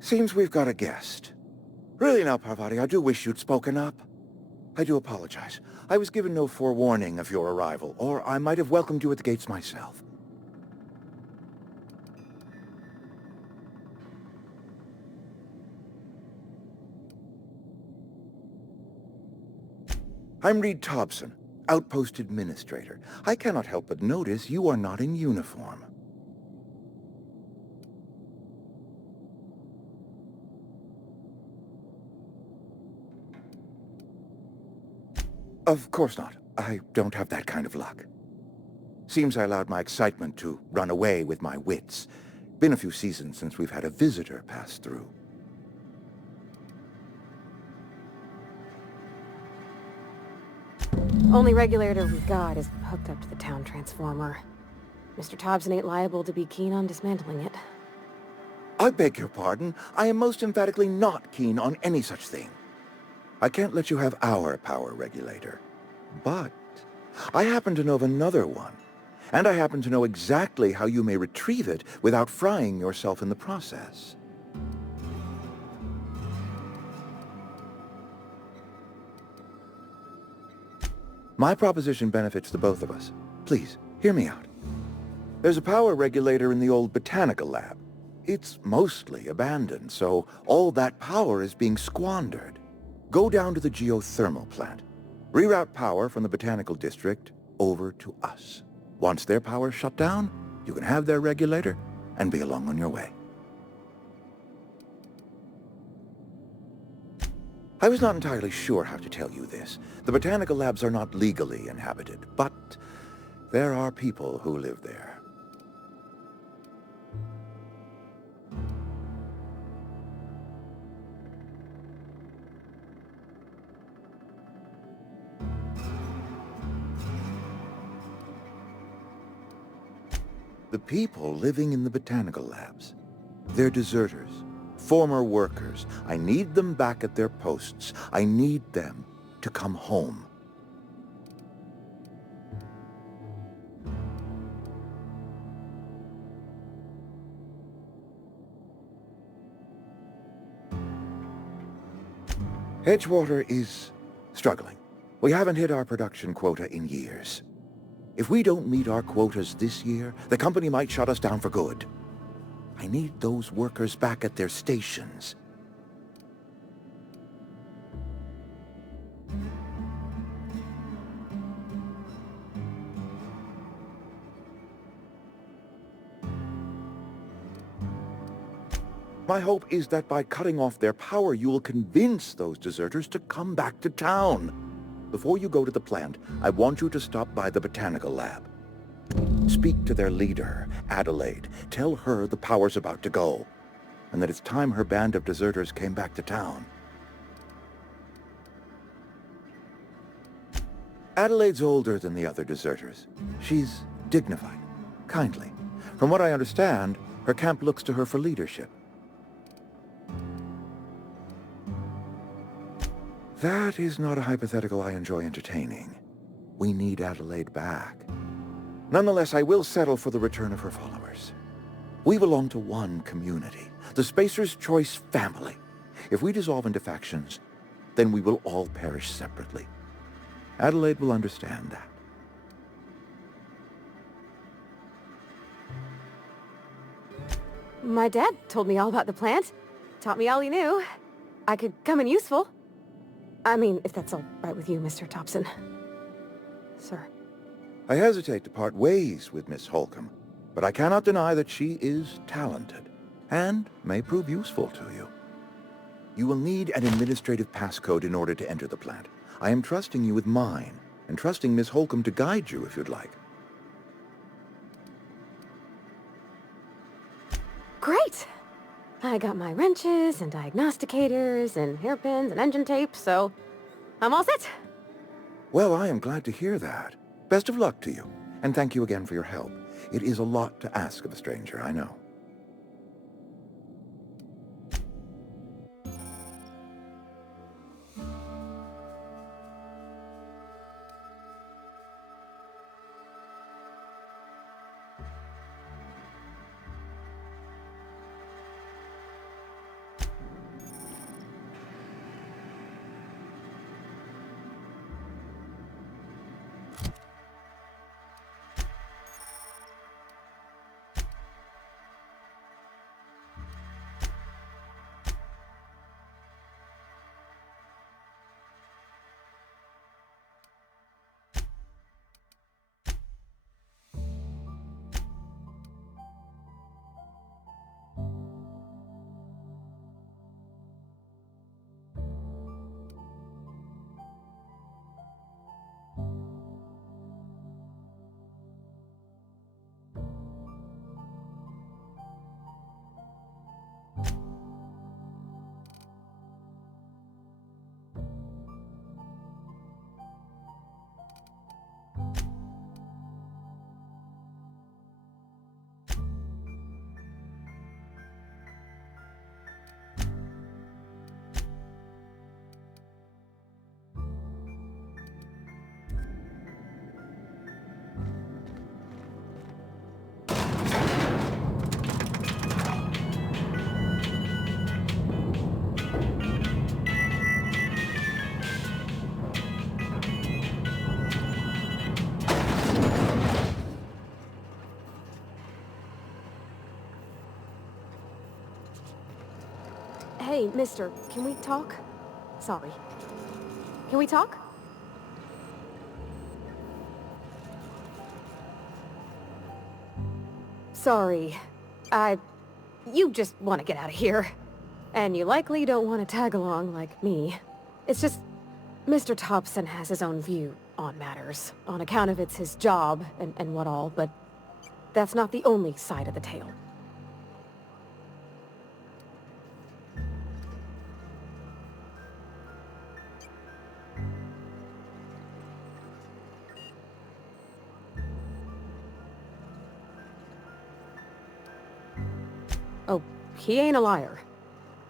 Seems we've got a guest. Really now, Parvati, I do wish you'd spoken up. I do apologize. I was given no forewarning of your arrival, or I might have welcomed you at the gates myself. I'm Reed Thompson, Outpost Administrator. I cannot help but notice you are not in uniform. Of course not. I don't have that kind of luck. Seems I allowed my excitement to run away with my wits. Been a few seasons since we've had a visitor pass through. Only regulator we got is hooked up to the town transformer. Mr. Thompson ain't liable to be keen on dismantling it. I beg your pardon. I am most emphatically not keen on any such thing. I can't let you have our power regulator. But I happen to know of another one. And I happen to know exactly how you may retrieve it without frying yourself in the process. My proposition benefits the both of us. Please, hear me out. There's a power regulator in the old botanical lab. It's mostly abandoned, so all that power is being squandered. Go down to the geothermal plant. Reroute power from the botanical district over to us. Once their power's shut down, you can have their regulator and be along on your way. I was not entirely sure how to tell you this. The botanical labs are not legally inhabited, but there are people who live there. The people living in the botanical labs, they're deserters, former workers. I need them back at their posts. I need them to come home. Edgewater is struggling. We haven't hit our production quota in years. If we don't meet our quotas this year, the company might shut us down for good. I need those workers back at their stations. My hope is that by cutting off their power, you will convince those deserters to come back to town. Before you go to the plant, I want you to stop by the botanical lab. Speak to their leader, Adelaide. Tell her the power's about to go, and that it's time her band of deserters came back to town. Adelaide's older than the other deserters. She's dignified, kindly. From what I understand, her camp looks to her for leadership. That is not a hypothetical I enjoy entertaining. We need Adelaide back. Nonetheless, I will settle for the return of her followers. We belong to one community, the Spacer's Choice family. If we dissolve into factions, then we will all perish separately. Adelaide will understand that. My dad told me all about the plant. Taught me all he knew. I could come in useful. I mean, if that's all right with you, Mr. Thompson. Sir. I hesitate to part ways with Miss Holcomb, but I cannot deny that she is talented, and may prove useful to you. You will need an administrative passcode in order to enter the plant. I am trusting you with mine, and trusting Miss Holcomb to guide you if you'd like. Great! I got my wrenches and diagnosticators and hairpins and engine tape, so I'm all set. Well, I am glad to hear that. Best of luck to you, and thank you again for your help. It is a lot to ask of a stranger, I know. mister, can we talk? Sorry. Can we talk? Sorry. You just want to get out of here. And you likely don't want to tag along like me. It's just, Mr. Thompson has his own view on matters, on account of it's his job and what all, but that's not the only side of the tale. Oh, he ain't a liar.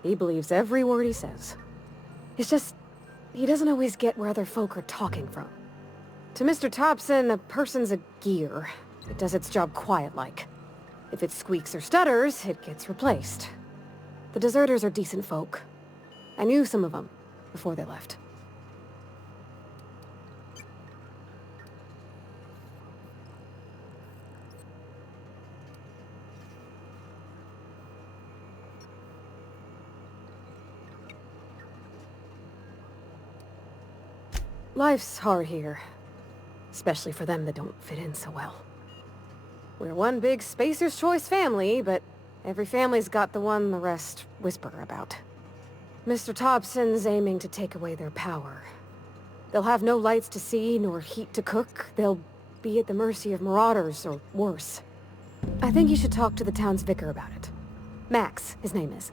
He believes every word he says. It's just, he doesn't always get where other folk are talking from. To Mr. Thompson, a person's a gear. It does its job quiet-like. If it squeaks or stutters, it gets replaced. The deserters are decent folk. I knew some of them before they left. Life's hard here. Especially for them that don't fit in so well. We're one big Spacer's Choice family, but every family's got the one the rest whisper about. Mr. Thompson's aiming to take away their power. They'll have no lights to see, nor heat to cook. They'll be at the mercy of marauders, or worse. I think you should talk to the town's vicar about it. Max, his name is.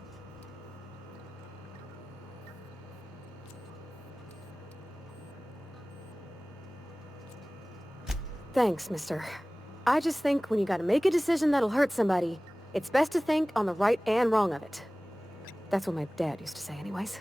Thanks, mister. I just think when you gotta make a decision that'll hurt somebody, it's best to think on the right and wrong of it. That's what my dad used to say anyways.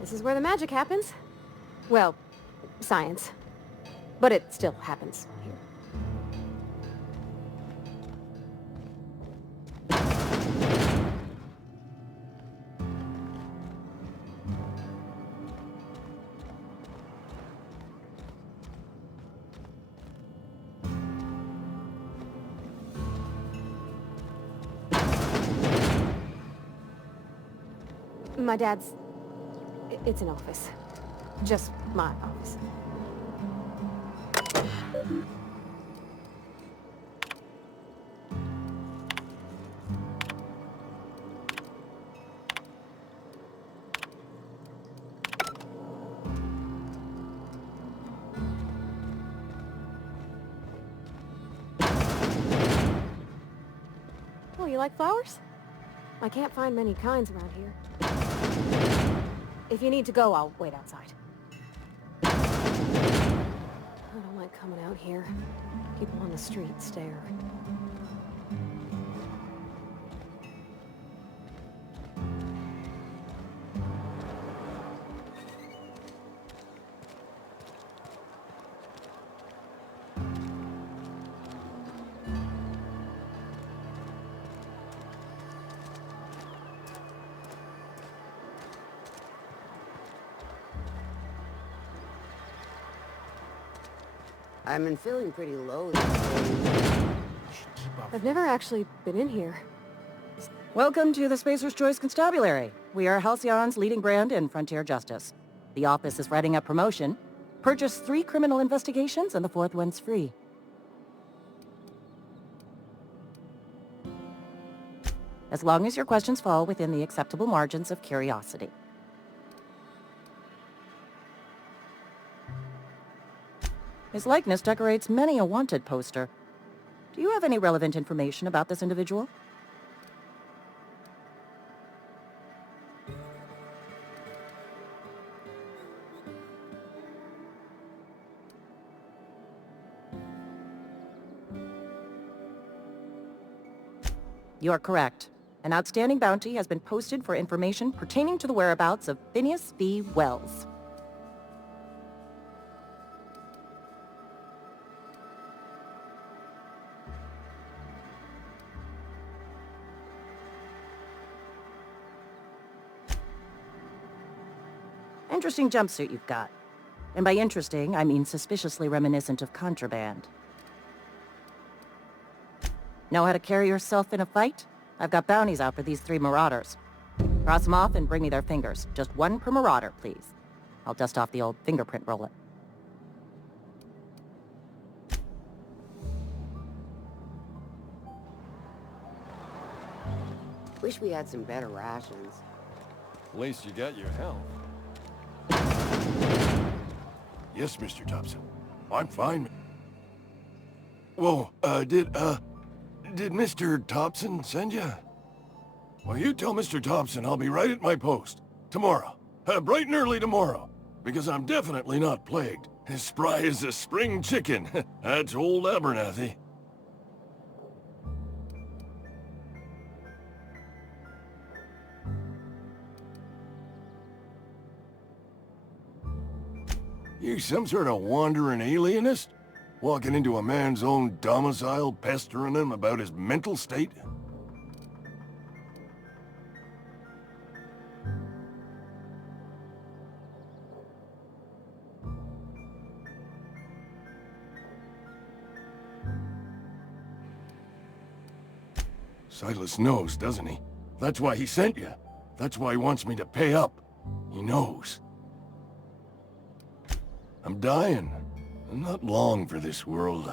This is where the magic happens. Well, science. But it still happens here. My dad's... It's an office. Just my office. Oh, you like flowers? I can't find many kinds around here. If you need to go, I'll wait outside. I don't like coming out here. People on the street stare. I've been feeling pretty low these days. I've never actually been in here. Welcome to the Spacer's Choice Constabulary. We are Halcyon's leading brand in frontier justice. The office is writing a promotion. Purchase 3 criminal investigations and the 4th one's free. As long as your questions fall within the acceptable margins of curiosity. His likeness decorates many a wanted poster. Do you have any relevant information about this individual? You are correct. An outstanding bounty has been posted for information pertaining to the whereabouts of Phineas V. Wells. Interesting jumpsuit you've got. And by interesting, I mean suspiciously reminiscent of contraband. Know how to carry yourself in a fight? I've got bounties out for these 3 marauders. Cross them off and bring me their fingers. Just 1 per marauder, please. I'll dust off the old fingerprint roller. Wish we had some better rations. At least you got your health. Yes, Mr. Thompson. I'm fine. Whoa, did Mr. Thompson send you? Well, you tell Mr. Thompson I'll be right at my post. Tomorrow. Bright and early tomorrow. Because I'm definitely not plagued. As spry as a spring chicken. That's old Abernathy. You some sort of wandering alienist? Walking into a man's own domicile, pestering him about his mental state? Silas knows, doesn't he? That's why he sent you. That's why he wants me to pay up. He knows. I'm dying. I'm not long for this world.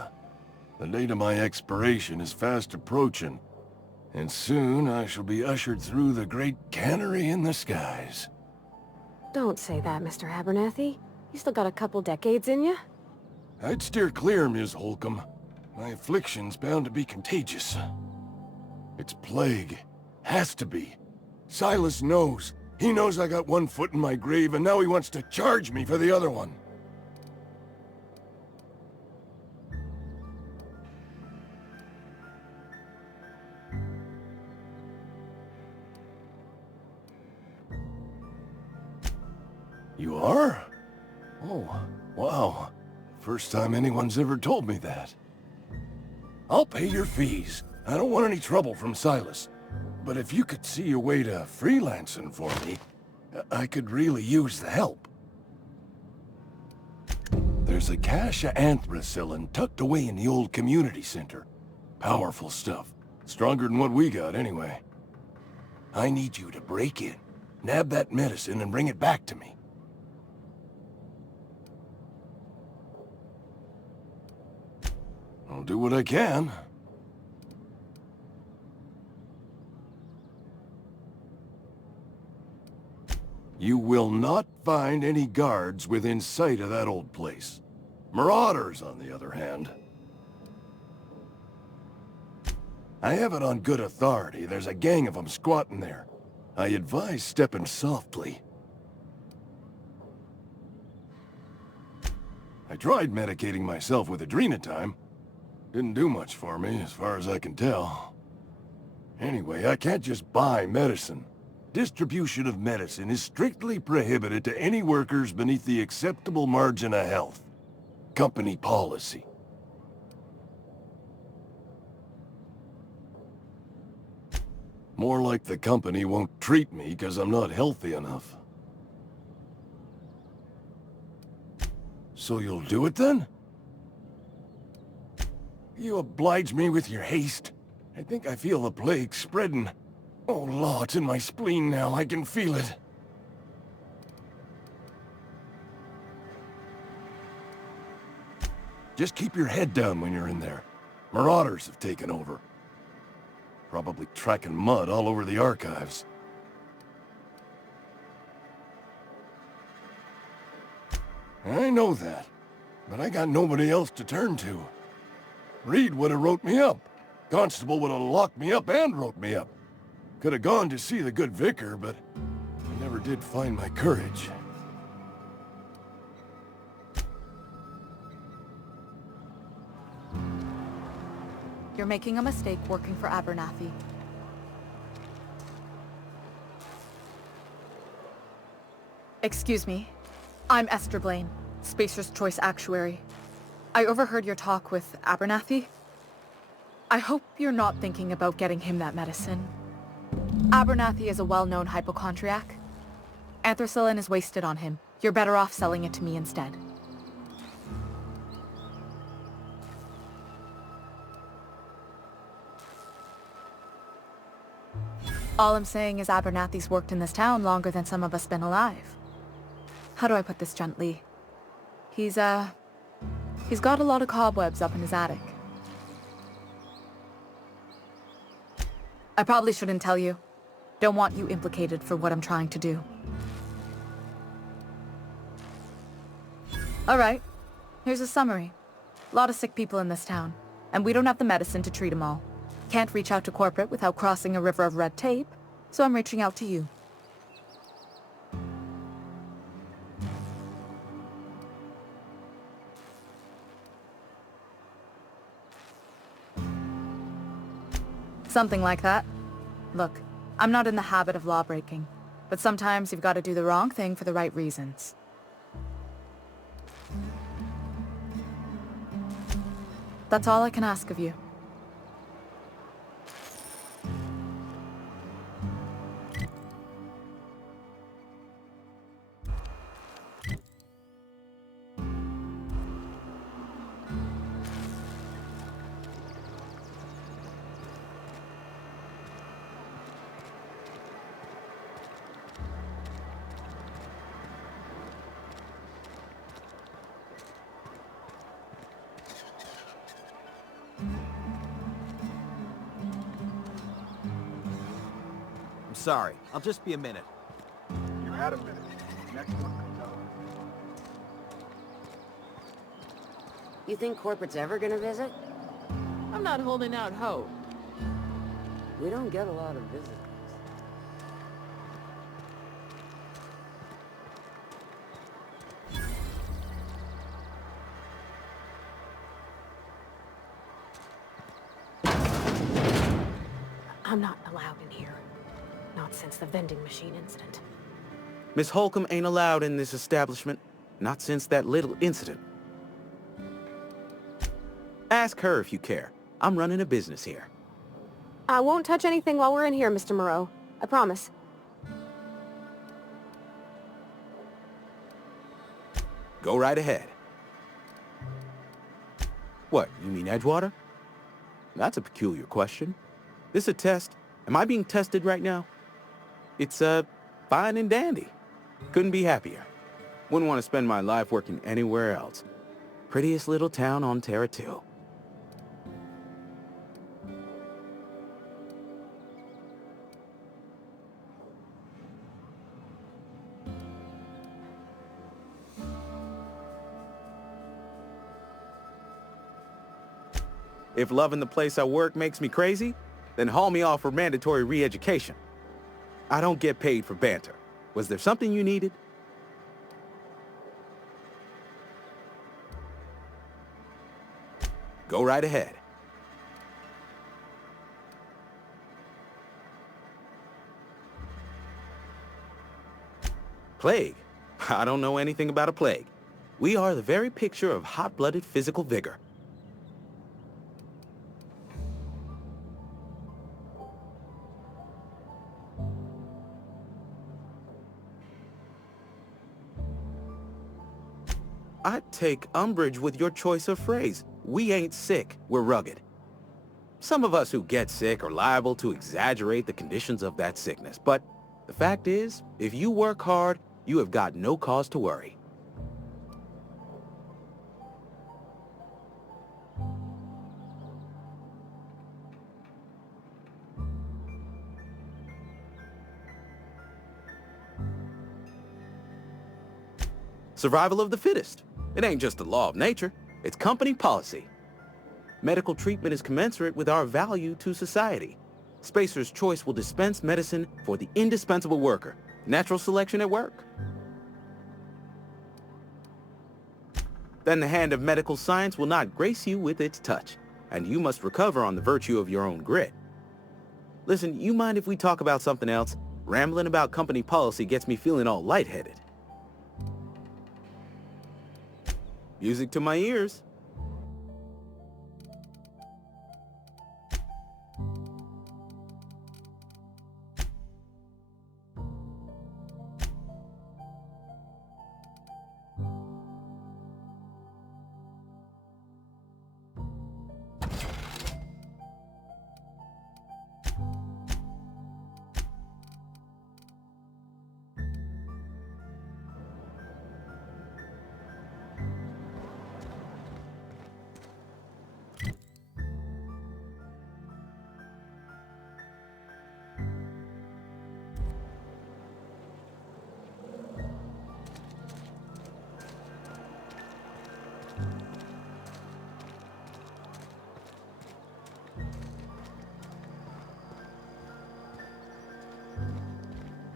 The date of my expiration is fast approaching. And soon I shall be ushered through the great cannery in the skies. Don't say that, Mr. Abernathy. You still got a couple decades in you. I'd steer clear, Ms. Holcomb. My affliction's bound to be contagious. It's plague. Has to be. Silas knows. He knows I got 1 foot in my grave, and now he wants to charge me for the other one. You are? Oh, wow. First time anyone's ever told me that. I'll pay your fees. I don't want any trouble from Silas. But if you could see a way to freelancing for me, I could really use the help. There's a cache of anthracillin tucked away in the old community center. Powerful stuff. Stronger than what we got, anyway. I need you to break in, nab that medicine, and bring it back to me. I'll do what I can. You will not find any guards within sight of that old place. Marauders, on the other hand. I have it on good authority. There's a gang of them squatting there. I advise stepping softly. I tried medicating myself with Adrenatime. Didn't do much for me, as far as I can tell. Anyway, I can't just buy medicine. Distribution of medicine is strictly prohibited to any workers beneath the acceptable margin of health. Company policy. More like the company won't treat me because I'm not healthy enough. So you'll do it then? You oblige me with your haste. I think I feel the plague spreading. Oh, Law, it's in my spleen now. I can feel it. Just keep your head down when you're in there. Marauders have taken over. Probably tracking mud all over the archives. I know that, but I got nobody else to turn to. Reed would have wrote me up. Constable would have locked me up and wrote me up. Could have gone to see the good vicar, but I never did find my courage. You're making a mistake working for Abernathy. Excuse me. I'm Esther Blaine, Spacer's Choice Actuary. I overheard your talk with Abernathy. I hope you're not thinking about getting him that medicine. Abernathy is a well-known hypochondriac. Anthracillin is wasted on him. You're better off selling it to me instead. All I'm saying is Abernathy's worked in this town longer than some of us been alive. How do I put this gently? He's got a lot of cobwebs up in his attic. I probably shouldn't tell you. Don't want you implicated for what I'm trying to do. Alright, here's a summary. A lot of sick people in this town, and we don't have the medicine to treat them all. Can't reach out to corporate without crossing a river of red tape, so I'm reaching out to you. Something like that. Look, I'm not in the habit of law-breaking, but sometimes you've got to do the wrong thing for the right reasons. That's all I can ask of you. Sorry, I'll just be a minute. You had a minute. Next one comes out. You think corporate's ever gonna visit? I'm not holding out hope. We don't get a lot of visitors. I'm not allowed in here. Not since the vending machine incident. Miss Holcomb ain't allowed in this establishment. Not since that little incident. Ask her if you care. I'm running a business here. I won't touch anything while we're in here, Mr. Moreau. I promise. Go right ahead. What, you mean Edgewater? That's a peculiar question. This a test? Am I being tested right now? It's, fine and dandy. Couldn't be happier. Wouldn't want to spend my life working anywhere else. Prettiest little town on Terra 2. If loving the place I work makes me crazy, then haul me off for mandatory re-education. I don't get paid for banter. Was there something you needed? Go right ahead. Plague? I don't know anything about a plague. We are the very picture of hot-blooded physical vigor. I take umbrage with your choice of phrase. We ain't sick, we're rugged. Some of us who get sick are liable to exaggerate the conditions of that sickness, but the fact is, if you work hard, you have got no cause to worry. Survival of the fittest. It ain't just a law of nature, it's company policy. Medical treatment is commensurate with our value to society. Spacer's Choice will dispense medicine for the indispensable worker. Natural selection at work. Then the hand of medical science will not grace you with its touch, and you must recover on the virtue of your own grit. Listen, you mind if we talk about something else? Rambling about company policy gets me feeling all lightheaded. Music to my ears.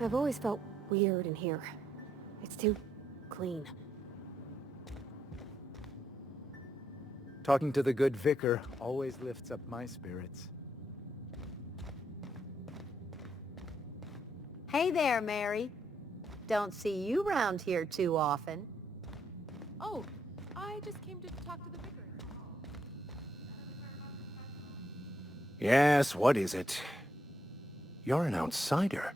I've always felt weird in here. It's too clean. Talking to the good vicar always lifts up my spirits. Hey there, Mary. Don't see you round here too often. Oh, I just came to talk to the vicar. Yes, what is it? You're an outsider.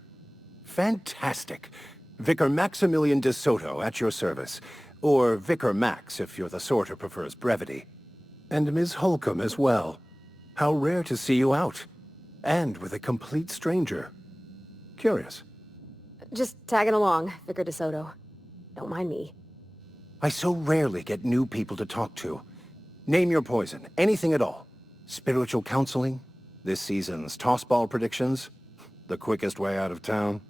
Fantastic. Vicar Maximilian de Soto at your service. Or Vicar Max, if you're the sort who prefers brevity. And Ms. Holcomb as well. How rare to see you out. And with a complete stranger. Curious. Just tagging along, Vicar DeSoto. Don't mind me. I so rarely get new people to talk to. Name your poison, anything at all. Spiritual counseling? This season's tossball predictions? The quickest way out of town?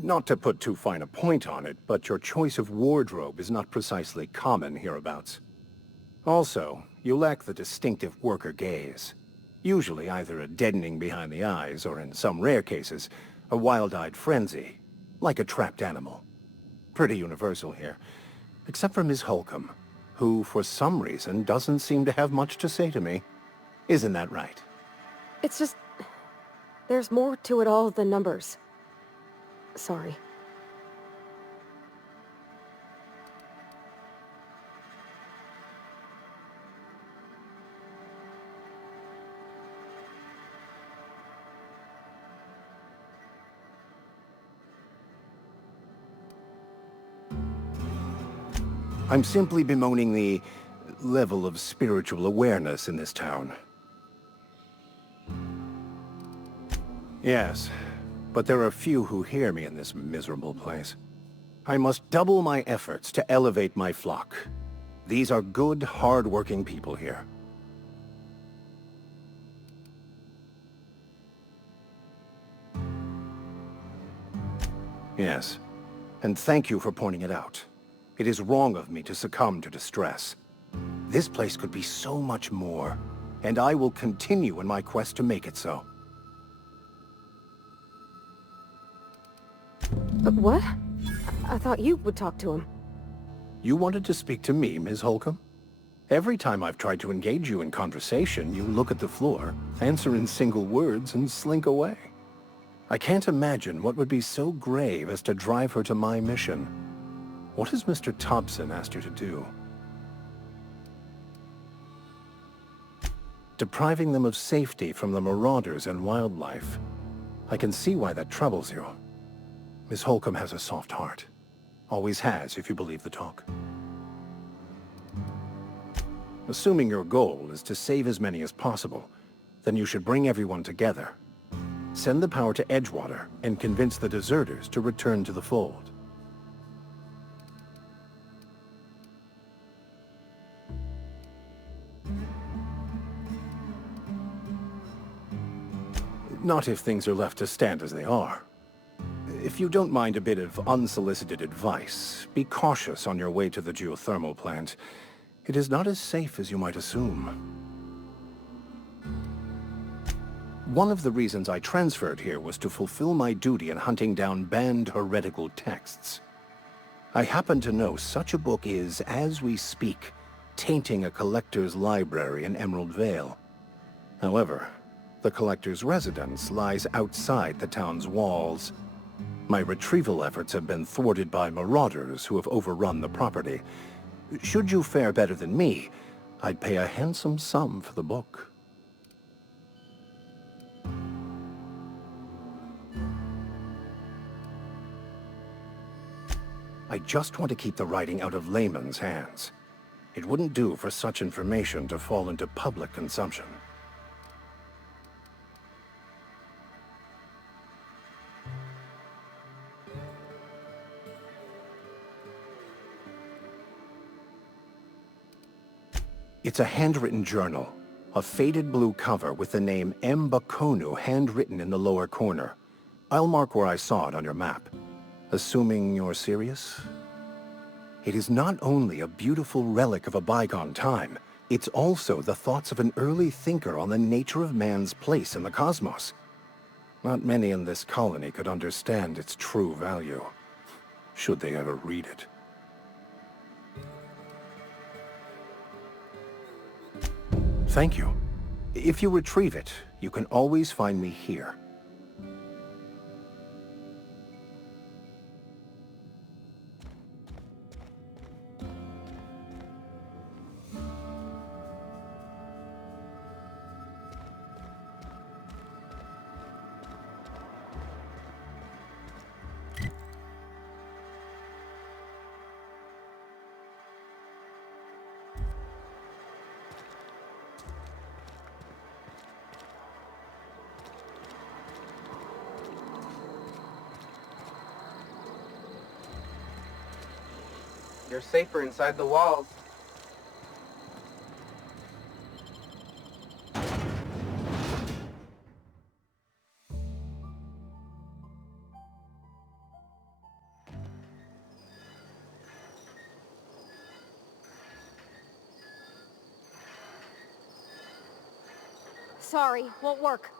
Not to put too fine a point on it, but your choice of wardrobe is not precisely common hereabouts. Also, you lack the distinctive worker gaze. Usually either a deadening behind the eyes, or in some rare cases, a wild-eyed frenzy, like a trapped animal. Pretty universal here, except for Ms. Holcomb, who, for some reason, doesn't seem to have much to say to me. Isn't that right? It's just... there's more to it all than numbers. Sorry. I'm simply bemoaning the level of spiritual awareness in this town. Yes, but there are few who hear me in this miserable place. I must double my efforts to elevate my flock. These are good, hard-working people here. Yes. And thank you for pointing it out. It is wrong of me to succumb to distress. This place could be so much more, and I will continue in my quest to make it so. What? I thought you would talk to him. You wanted to speak to me, Ms. Holcomb? Every time I've tried to engage you in conversation, you look at the floor, answer in single words, and slink away. I can't imagine what would be so grave as to drive her to my mission. What has Mr. Thompson asked you to do? Depriving them of safety from the marauders and wildlife. I can see why that troubles you. Miss Holcomb has a soft heart. Always has, if you believe the talk. Assuming your goal is to save as many as possible, then you should bring everyone together. Send the power to Edgewater and convince the deserters to return to the fold. Not if things are left to stand as they are. If you don't mind a bit of unsolicited advice, be cautious on your way to the geothermal plant. It is not as safe as you might assume. One of the reasons I transferred here was to fulfill my duty in hunting down banned heretical texts. I happen to know such a book is, as we speak, tainting a collector's library in Emerald Vale. However, the collector's residence lies outside the town's walls. My retrieval efforts have been thwarted by marauders who have overrun the property. Should you fare better than me, I'd pay a handsome sum for the book. I just want to keep the writing out of layman's hands. It wouldn't do for such information to fall into public consumption. It's a handwritten journal, a faded blue cover with the name M. Bakonu handwritten in the lower corner. I'll mark where I saw it on your map. Assuming you're serious? It is not only a beautiful relic of a bygone time, it's also the thoughts of an early thinker on the nature of man's place in the cosmos. Not many in this colony could understand its true value, should they ever read it. Thank you. If you retrieve it, you can always find me here. You're safer inside the walls. Sorry, won't work.